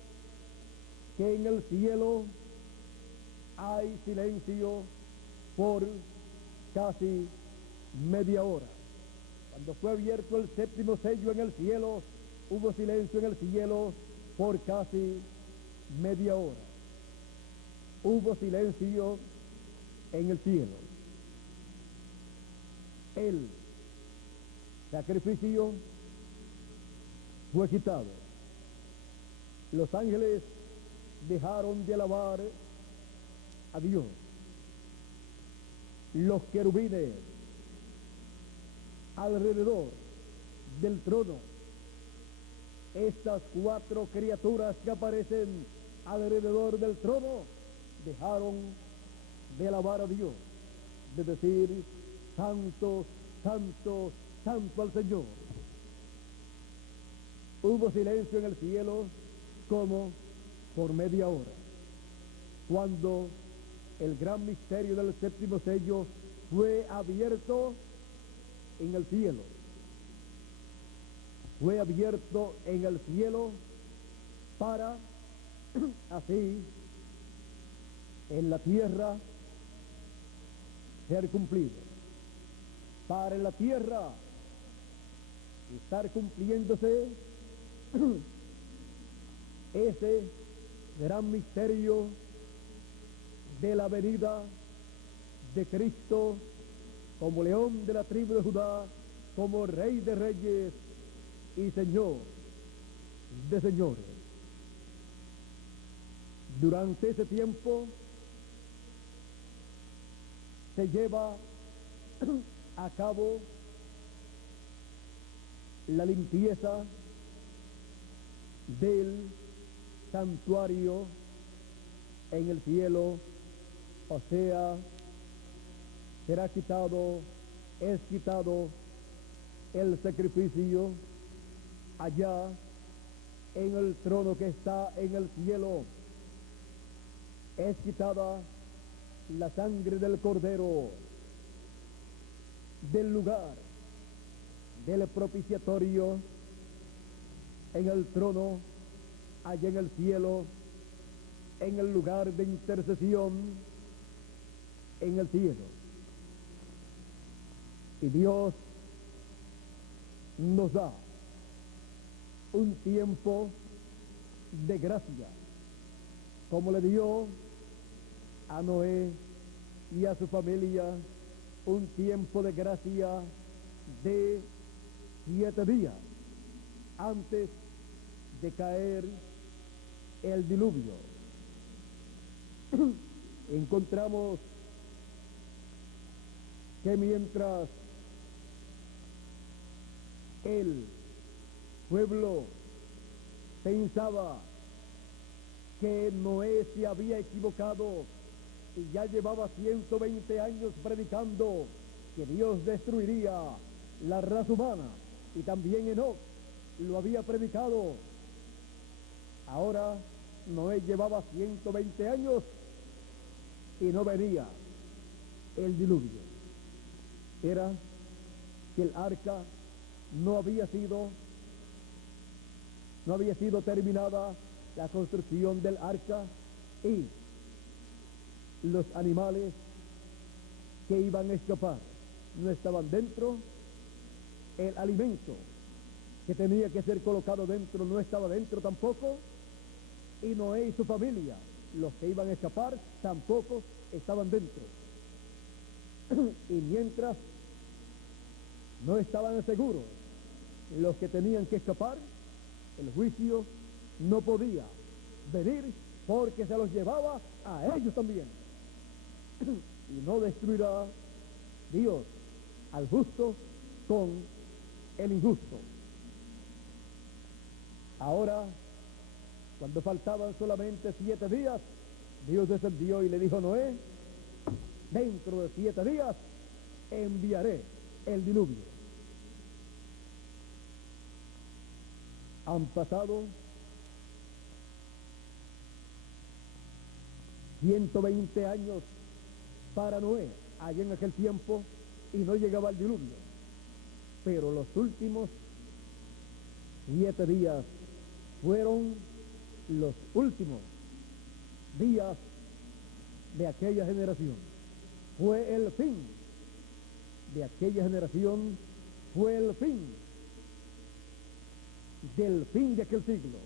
que en el cielo hay silencio por casi media hora. Cuando fue abierto el séptimo sello en el cielo, hubo silencio en el cielo por casi media hora. Hubo silencio en el cielo. El sacrificio fue quitado. Los ángeles dejaron de alabar a Dios. Los querubines alrededor del trono, estas cuatro criaturas que aparecen alrededor del trono, dejaron de alabar a Dios, de decir santo, santo, santo al Señor. Hubo silencio en el cielo como por media hora, cuando el gran misterio del séptimo sello fue abierto en el cielo. Fue abierto en el cielo para así en la tierra ser cumplido. Para en la tierra estar cumpliéndose ese gran misterio de la venida de Cristo como león de la tribu de Judá, como rey de reyes y señor de señores. Durante ese tiempo se lleva a cabo la limpieza del santuario en el cielo, o sea, será quitado, es quitado el sacrificio allá en el trono que está en el cielo, es quitada la sangre del cordero del lugar del propiciatorio en el trono allá en el cielo, en el lugar de intercesión en el cielo. Y Dios nos da un tiempo de gracia, como le dio a Noé y a su familia un tiempo de gracia de 7 días antes de caer el diluvio. Encontramos que mientras el pueblo pensaba que Noé se había equivocado y ya llevaba 120 años predicando que Dios destruiría la raza humana, y también Enoc lo había predicado, ahora Noé llevaba 120 años y no venía el diluvio. Era que el arca no había sido terminada la construcción del arca, y los animales que iban a escapar no estaban dentro, el alimento que tenía que ser colocado dentro no estaba dentro tampoco, y Noé y su familia, los que iban a escapar, tampoco estaban dentro. Y mientras no estaban seguros los que tenían que escapar, el juicio no podía venir porque se los llevaba a ellos también. Y no destruirá Dios al justo con el injusto. Ahora, cuando faltaban solamente 7 días, Dios descendió y le dijo a Noé: dentro de 7 días enviaré el diluvio. Han pasado 120 años para Noé allá en aquel tiempo, y no llegaba el diluvio. Pero los últimos 7 días fueron los últimos días de aquella generación. Fue el fin de aquella generación, fue el fin del fin de aquel siglo.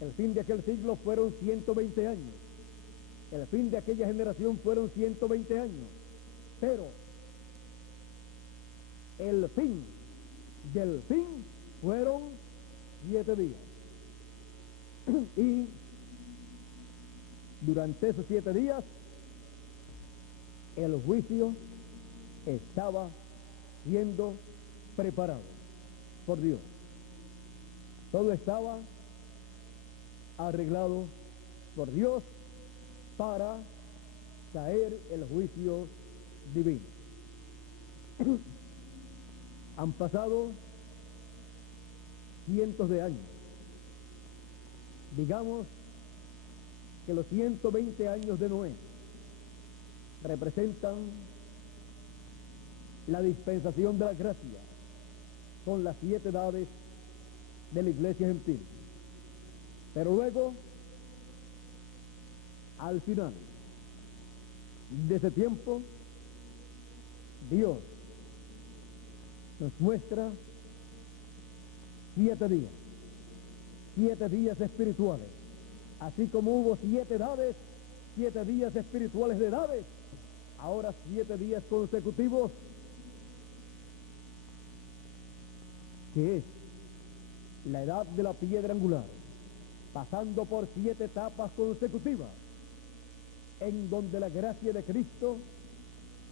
El fin de aquel siglo fueron 120 años. El fin de aquella generación fueron 120 años. Pero el fin del fin fueron 7 días. Y durante esos 7 días, el juicio estaba siendo preparado por Dios. Todo estaba arreglado por Dios para caer el juicio divino. Han pasado cientos de años. Digamos que los 120 años de Noé representan la dispensación de la gracia con las 7 edades de la iglesia gentil. Pero luego, al final de ese tiempo, Dios nos muestra 7 días, 7 días espirituales. Así como hubo 7 edades, 7 días espirituales de edades, ahora 7 días consecutivos, que es la edad de la piedra angular, pasando por 7 etapas consecutivas, en donde la gracia de Cristo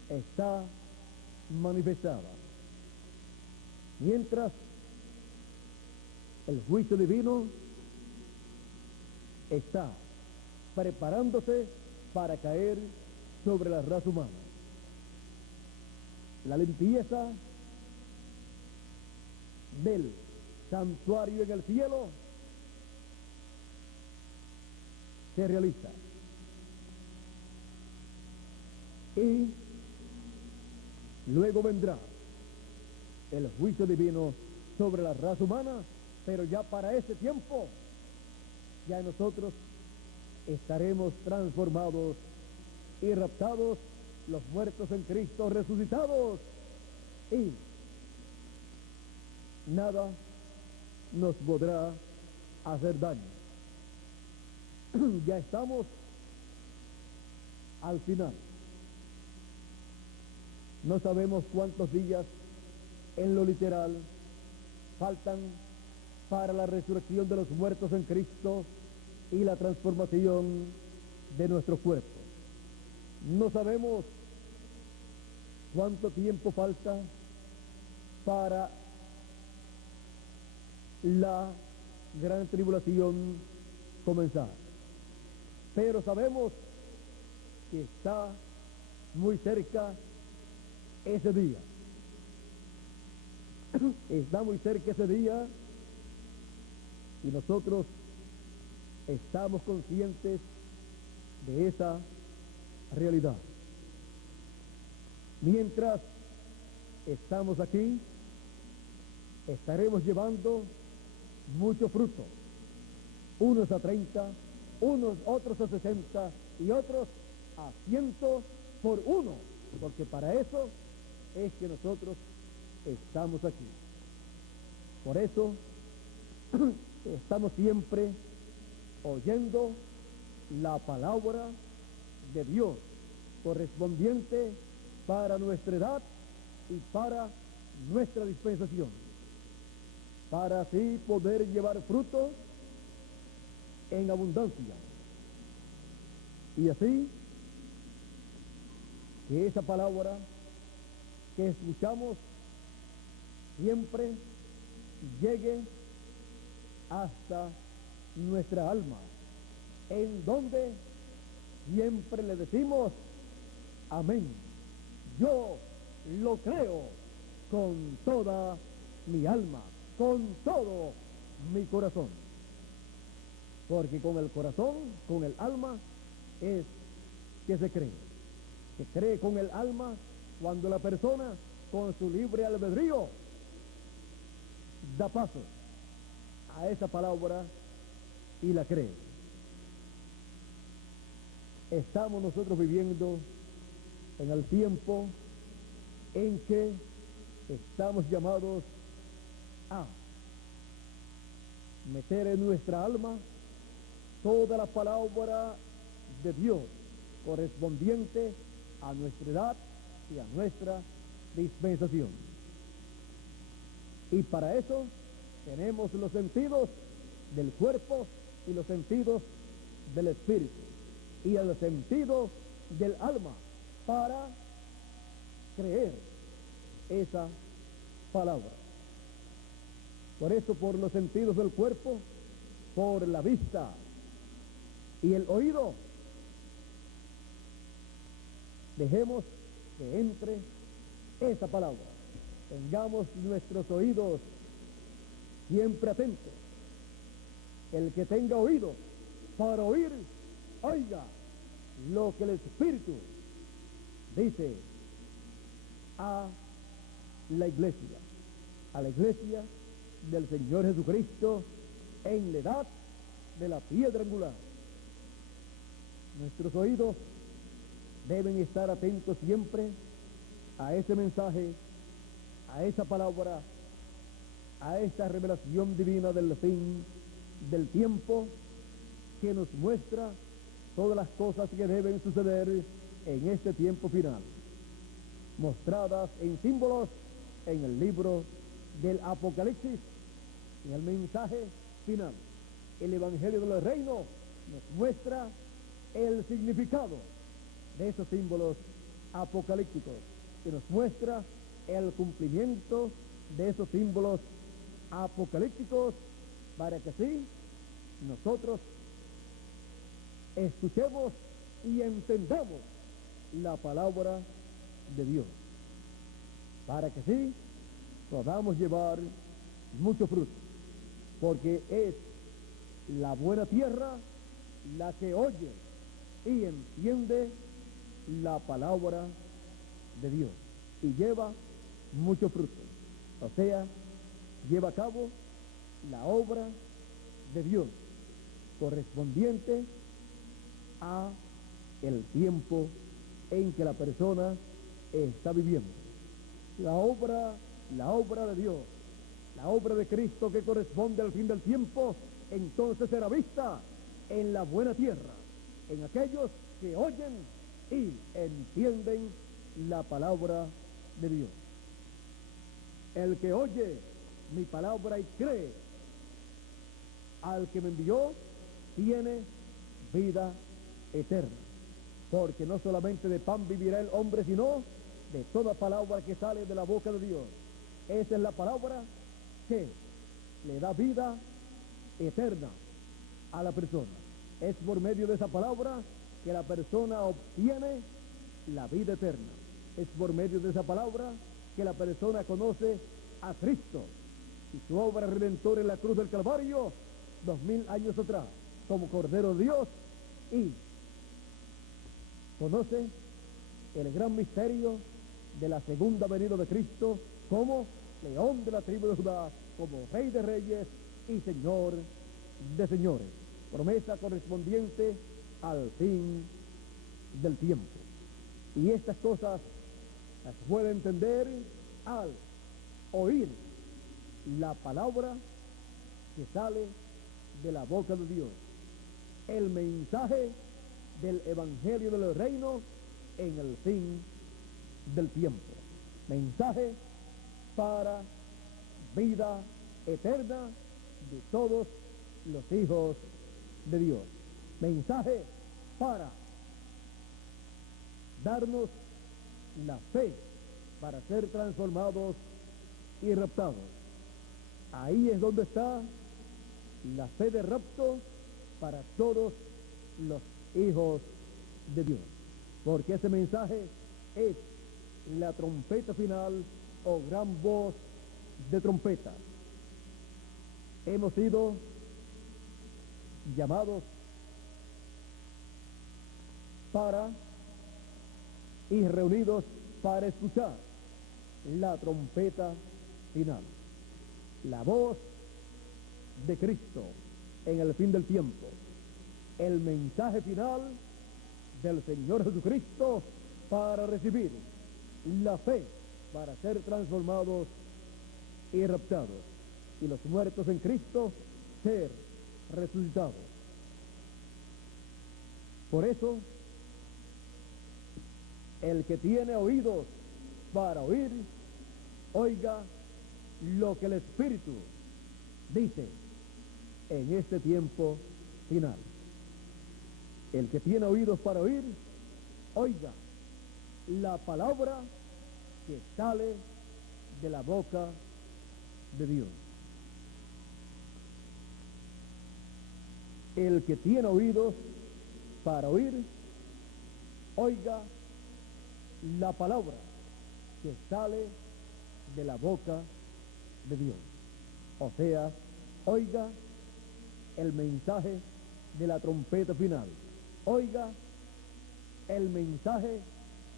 está manifestada. Mientras el juicio divino está preparándose para caer sobre la raza humana. La limpieza del santuario en el cielo se realiza. Y luego vendrá el juicio divino sobre la raza humana, pero ya para ese tiempo, ya nosotros estaremos transformados y raptados, los muertos en Cristo resucitados, y nada nos podrá hacer daño. Ya estamos al final. No sabemos cuántos días en lo literal faltan para la resurrección de los muertos en Cristo y la transformación de nuestro cuerpo. No sabemos cuánto tiempo falta para la gran tribulación comenzar, pero sabemos que está muy cerca ese día. Está muy cerca ese día y nosotros estamos conscientes de esa realidad. Mientras estamos aquí, estaremos llevando mucho fruto, unos a 30, otros a 60 y otros a 100 por uno, porque para eso es que nosotros estamos aquí. Por eso estamos siempre oyendo la palabra de Dios correspondiente para nuestra edad y para nuestra dispensación, para así poder llevar fruto en abundancia, y así que esa palabra que escuchamos siempre llegue hasta nuestra alma, en donde siempre le decimos amén. Yo lo creo con toda mi alma, con todo mi corazón, porque con el corazón, con el alma es que se cree. Se cree con el alma cuando la persona con su libre albedrío da paso a esa palabra y la cree. Estamos nosotros viviendo en el tiempo en que estamos llamados a meter en nuestra alma toda la palabra de Dios correspondiente a nuestra edad y a nuestra dispensación. Y para eso tenemos los sentidos del cuerpo y los sentidos del espíritu y el sentido del alma para creer esa palabra. Por eso, por los sentidos del cuerpo, por la vista y el oído, dejemos que entre esa palabra. Tengamos nuestros oídos siempre atentos. El que tenga oído para oír, oiga lo que el Espíritu dice a la iglesia del Señor Jesucristo en la edad de la piedra angular. Nuestros oídos deben estar atentos siempre a ese mensaje, a esa palabra, a esta revelación divina del fin del tiempo que nos muestra todas las cosas que deben suceder en este tiempo final, mostradas en símbolos en el libro del Apocalipsis, en el mensaje final. El Evangelio del Reino nos muestra el significado de esos símbolos apocalípticos, que nos muestra el cumplimiento de esos símbolos apocalípticos, para que así nosotros escuchemos y entendamos la palabra de Dios, para que así podamos llevar mucho fruto, porque es la buena tierra la que oye y entiende la palabra de Dios y lleva mucho fruto, o sea, lleva a cabo la obra de Dios correspondiente a el tiempo en que la persona está viviendo. La obra de Dios, la obra de Cristo que corresponde al fin del tiempo, entonces será vista en la buena tierra, en aquellos que oyen y entienden la palabra de Dios. El que oye mi palabra y cree al que me envió, tiene vida eterna, porque no solamente de pan vivirá el hombre, sino de toda palabra que sale de la boca de Dios. Esa es la palabra que le da vida eterna a la persona. Es por medio de esa palabra que la persona obtiene la vida eterna. Es por medio de esa palabra que la persona conoce a Cristo y su obra redentora en la cruz del Calvario 2000 años atrás como Cordero de Dios, y conoce el gran misterio de la segunda venida de Cristo como León de la tribu de Judá, como Rey de Reyes y Señor de Señores, promesa correspondiente al fin del tiempo. Y estas cosas las puede entender al oír la palabra que sale de la boca de Dios, el mensaje del Evangelio del Reino en el fin del tiempo, mensaje para vida eterna de todos los hijos de Dios, mensaje para darnos la fe para ser transformados y raptados. Ahí es donde está la fe de rapto para todos los hijos de Dios, porque ese mensaje es la trompeta final o gran voz de trompeta. Hemos sido llamados para y reunidos para escuchar la trompeta final, la voz de Cristo en el fin del tiempo el mensaje final del Señor Jesucristo para recibir la fe, para ser transformados y raptados, y los muertos en Cristo ser resucitados. Por eso, el que tiene oídos para oír, oiga lo que el Espíritu dice en este tiempo final. El que tiene oídos para oír, oiga la palabra que sale de la boca de Dios. El que tiene oídos para oír, oiga la palabra que sale de la boca de Dios. O sea, oiga el mensaje de la trompeta final. Oiga el mensaje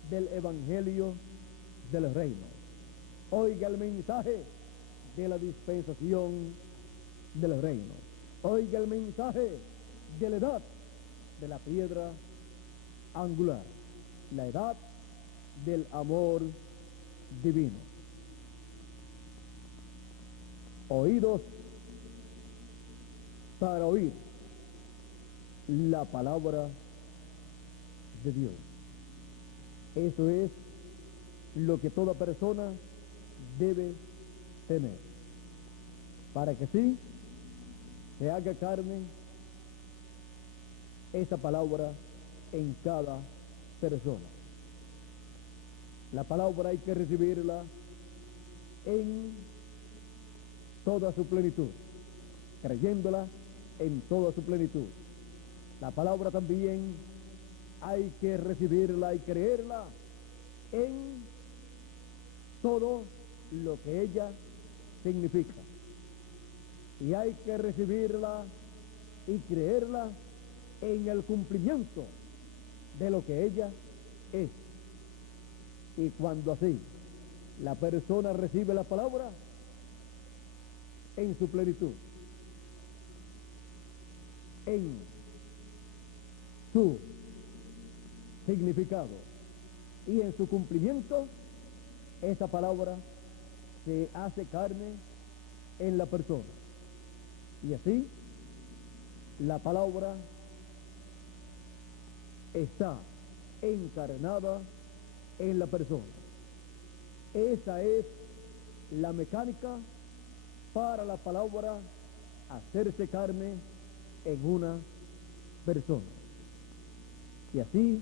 del evangelio del reino. Oiga el mensaje de la dispensación del reino. Oiga el mensaje de la edad de la piedra angular, la edad del amor divino. Oídos para oír la palabra de Dios. Eso es lo que toda persona debe tener, para que sí se haga carne esa palabra en cada persona. La palabra hay que recibirla en toda su plenitud, creyéndola en toda su plenitud. La palabra también hay que recibirla y creerla en todo lo que ella significa. Y hay que recibirla y creerla en el cumplimiento de lo que ella es. Y cuando así la persona recibe la palabra en su plenitud, en su significado y en su cumplimiento, esa palabra se hace carne en la persona. Y así la palabra está encarnada en la persona. Esa es la mecánica para la palabra hacerse carne en una persona. Y así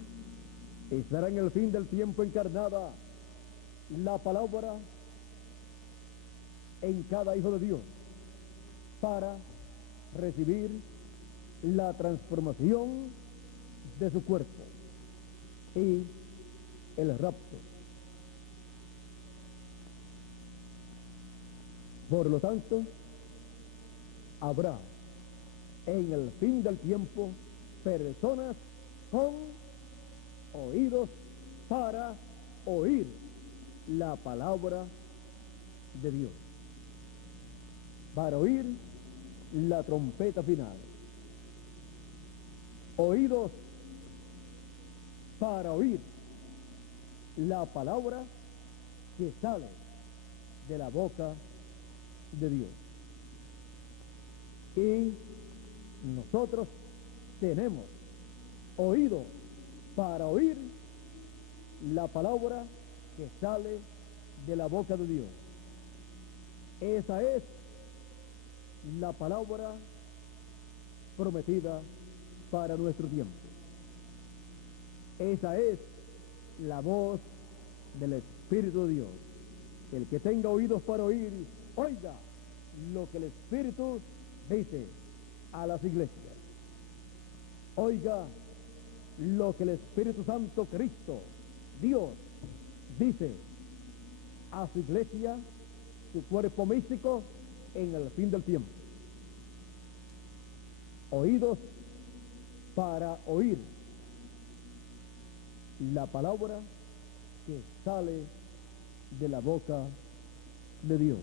estará en el fin del tiempo encarnada la palabra en cada hijo de Dios para recibir la transformación de su cuerpo y el rapto. Por lo tanto, habrá en el fin del tiempo personas con oídos para oír la palabra de Dios, para oír la trompeta final. Oídos para oír la palabra que sale de la boca de Dios. Y nosotros tenemos oído para oír la palabra que sale de la boca de Dios. Esa es la palabra prometida para nuestro tiempo. Esa es la voz del Espíritu de Dios. El que tenga oídos para oír, oiga lo que el Espíritu dice a las iglesias. Oiga lo que el Espíritu Santo Cristo, Dios, dice a su iglesia, su cuerpo místico, en el fin del tiempo. Oídos para oír la palabra que sale de la boca de Dios.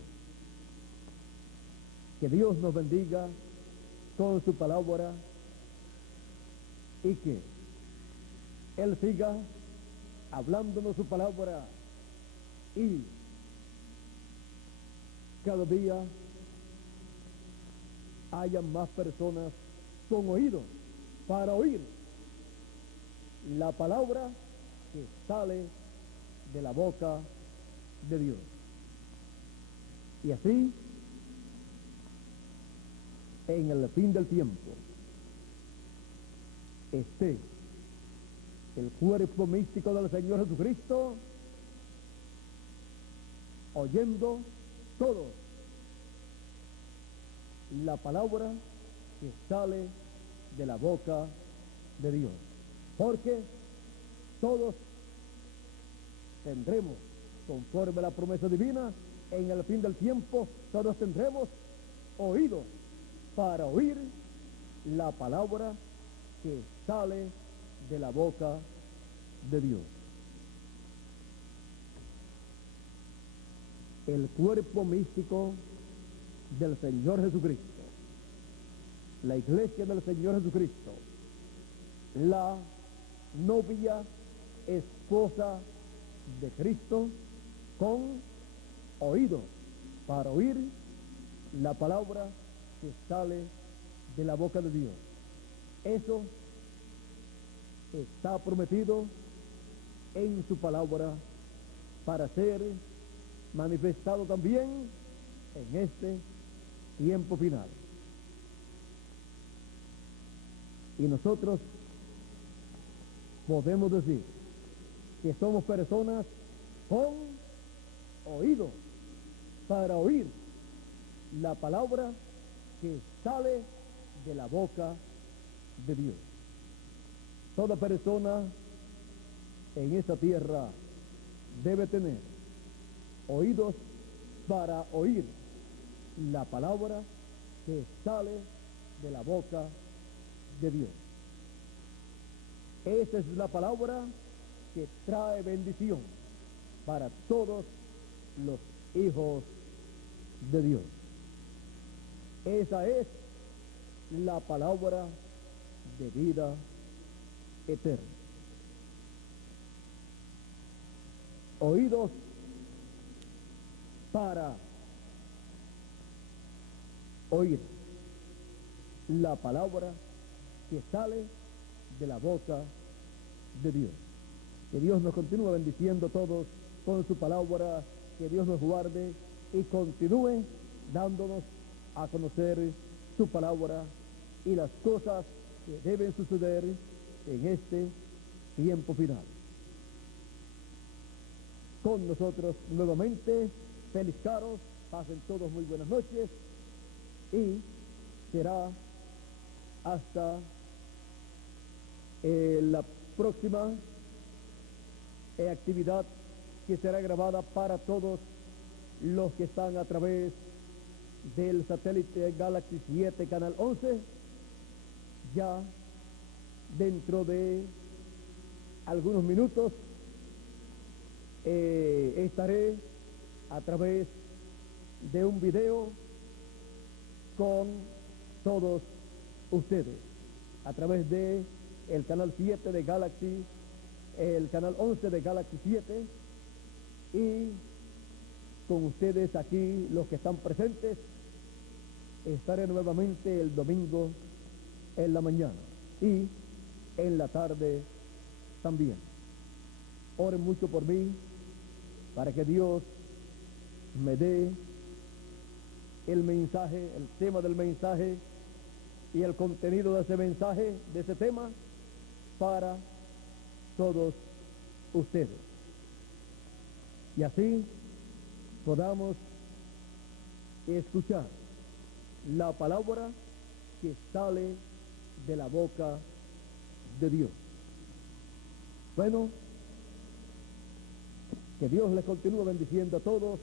Que Dios nos bendiga con su palabra y que Él siga hablándonos su palabra y cada día haya más personas con oídos para oír la palabra que sale de la boca de Dios. Y así, en el fin del tiempo, esté el cuerpo místico del Señor Jesucristo oyendo todo la palabra que sale de la boca de Dios, porque todos tendremos, conforme a la promesa divina, en el fin del tiempo, todos tendremos oídos para oír la palabra que sale de la boca de Dios. El cuerpo místico del Señor Jesucristo, la iglesia del Señor Jesucristo, la novia esposa de Cristo, con oídos para oír la palabra que sale de la boca de Dios. Eso está prometido en su palabra para ser manifestado también en este tiempo final. Y nosotros podemos decir que somos personas con oídos para oír la palabra que sale de la boca de Dios. Toda persona en esta tierra debe tener oídos para oír la palabra que sale de la boca de Dios. Esa es la palabra que trae bendición para todos los hijos de Dios. Esa es la palabra de vida eterna. Oídos para oír la palabra que sale de la boca de Dios. Que Dios nos continúe bendiciendo a todos con su palabra, que Dios nos guarde y continúe dándonos a conocer su palabra y las cosas que deben suceder en este tiempo final. Con nosotros nuevamente, Félix Caro, pasen todos muy buenas noches y será hasta la próxima actividad que será grabada para todos los que están a través del satélite Galaxy 7 Canal 11. Ya dentro de algunos minutos estaré a través de un video con todos ustedes, a través de el canal 7 de Galaxy, el canal 11 de Galaxy 7, y con ustedes aquí, los que están presentes, estaré nuevamente el domingo en la mañana y en la tarde también. Oren mucho por mí para que Dios me dé el mensaje, el tema del mensaje y el contenido de ese mensaje, de ese tema, para todos ustedes. Y así podamos escuchar la palabra que sale de la boca de Dios. Bueno, que Dios les continúe bendiciendo a todos,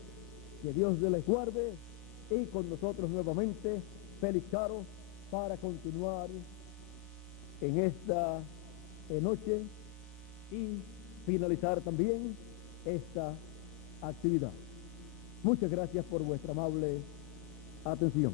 que Dios les guarde, y con nosotros nuevamente Félix Caro para continuar en esta noche y finalizar también esta actividad. Muchas gracias por vuestra amable atención.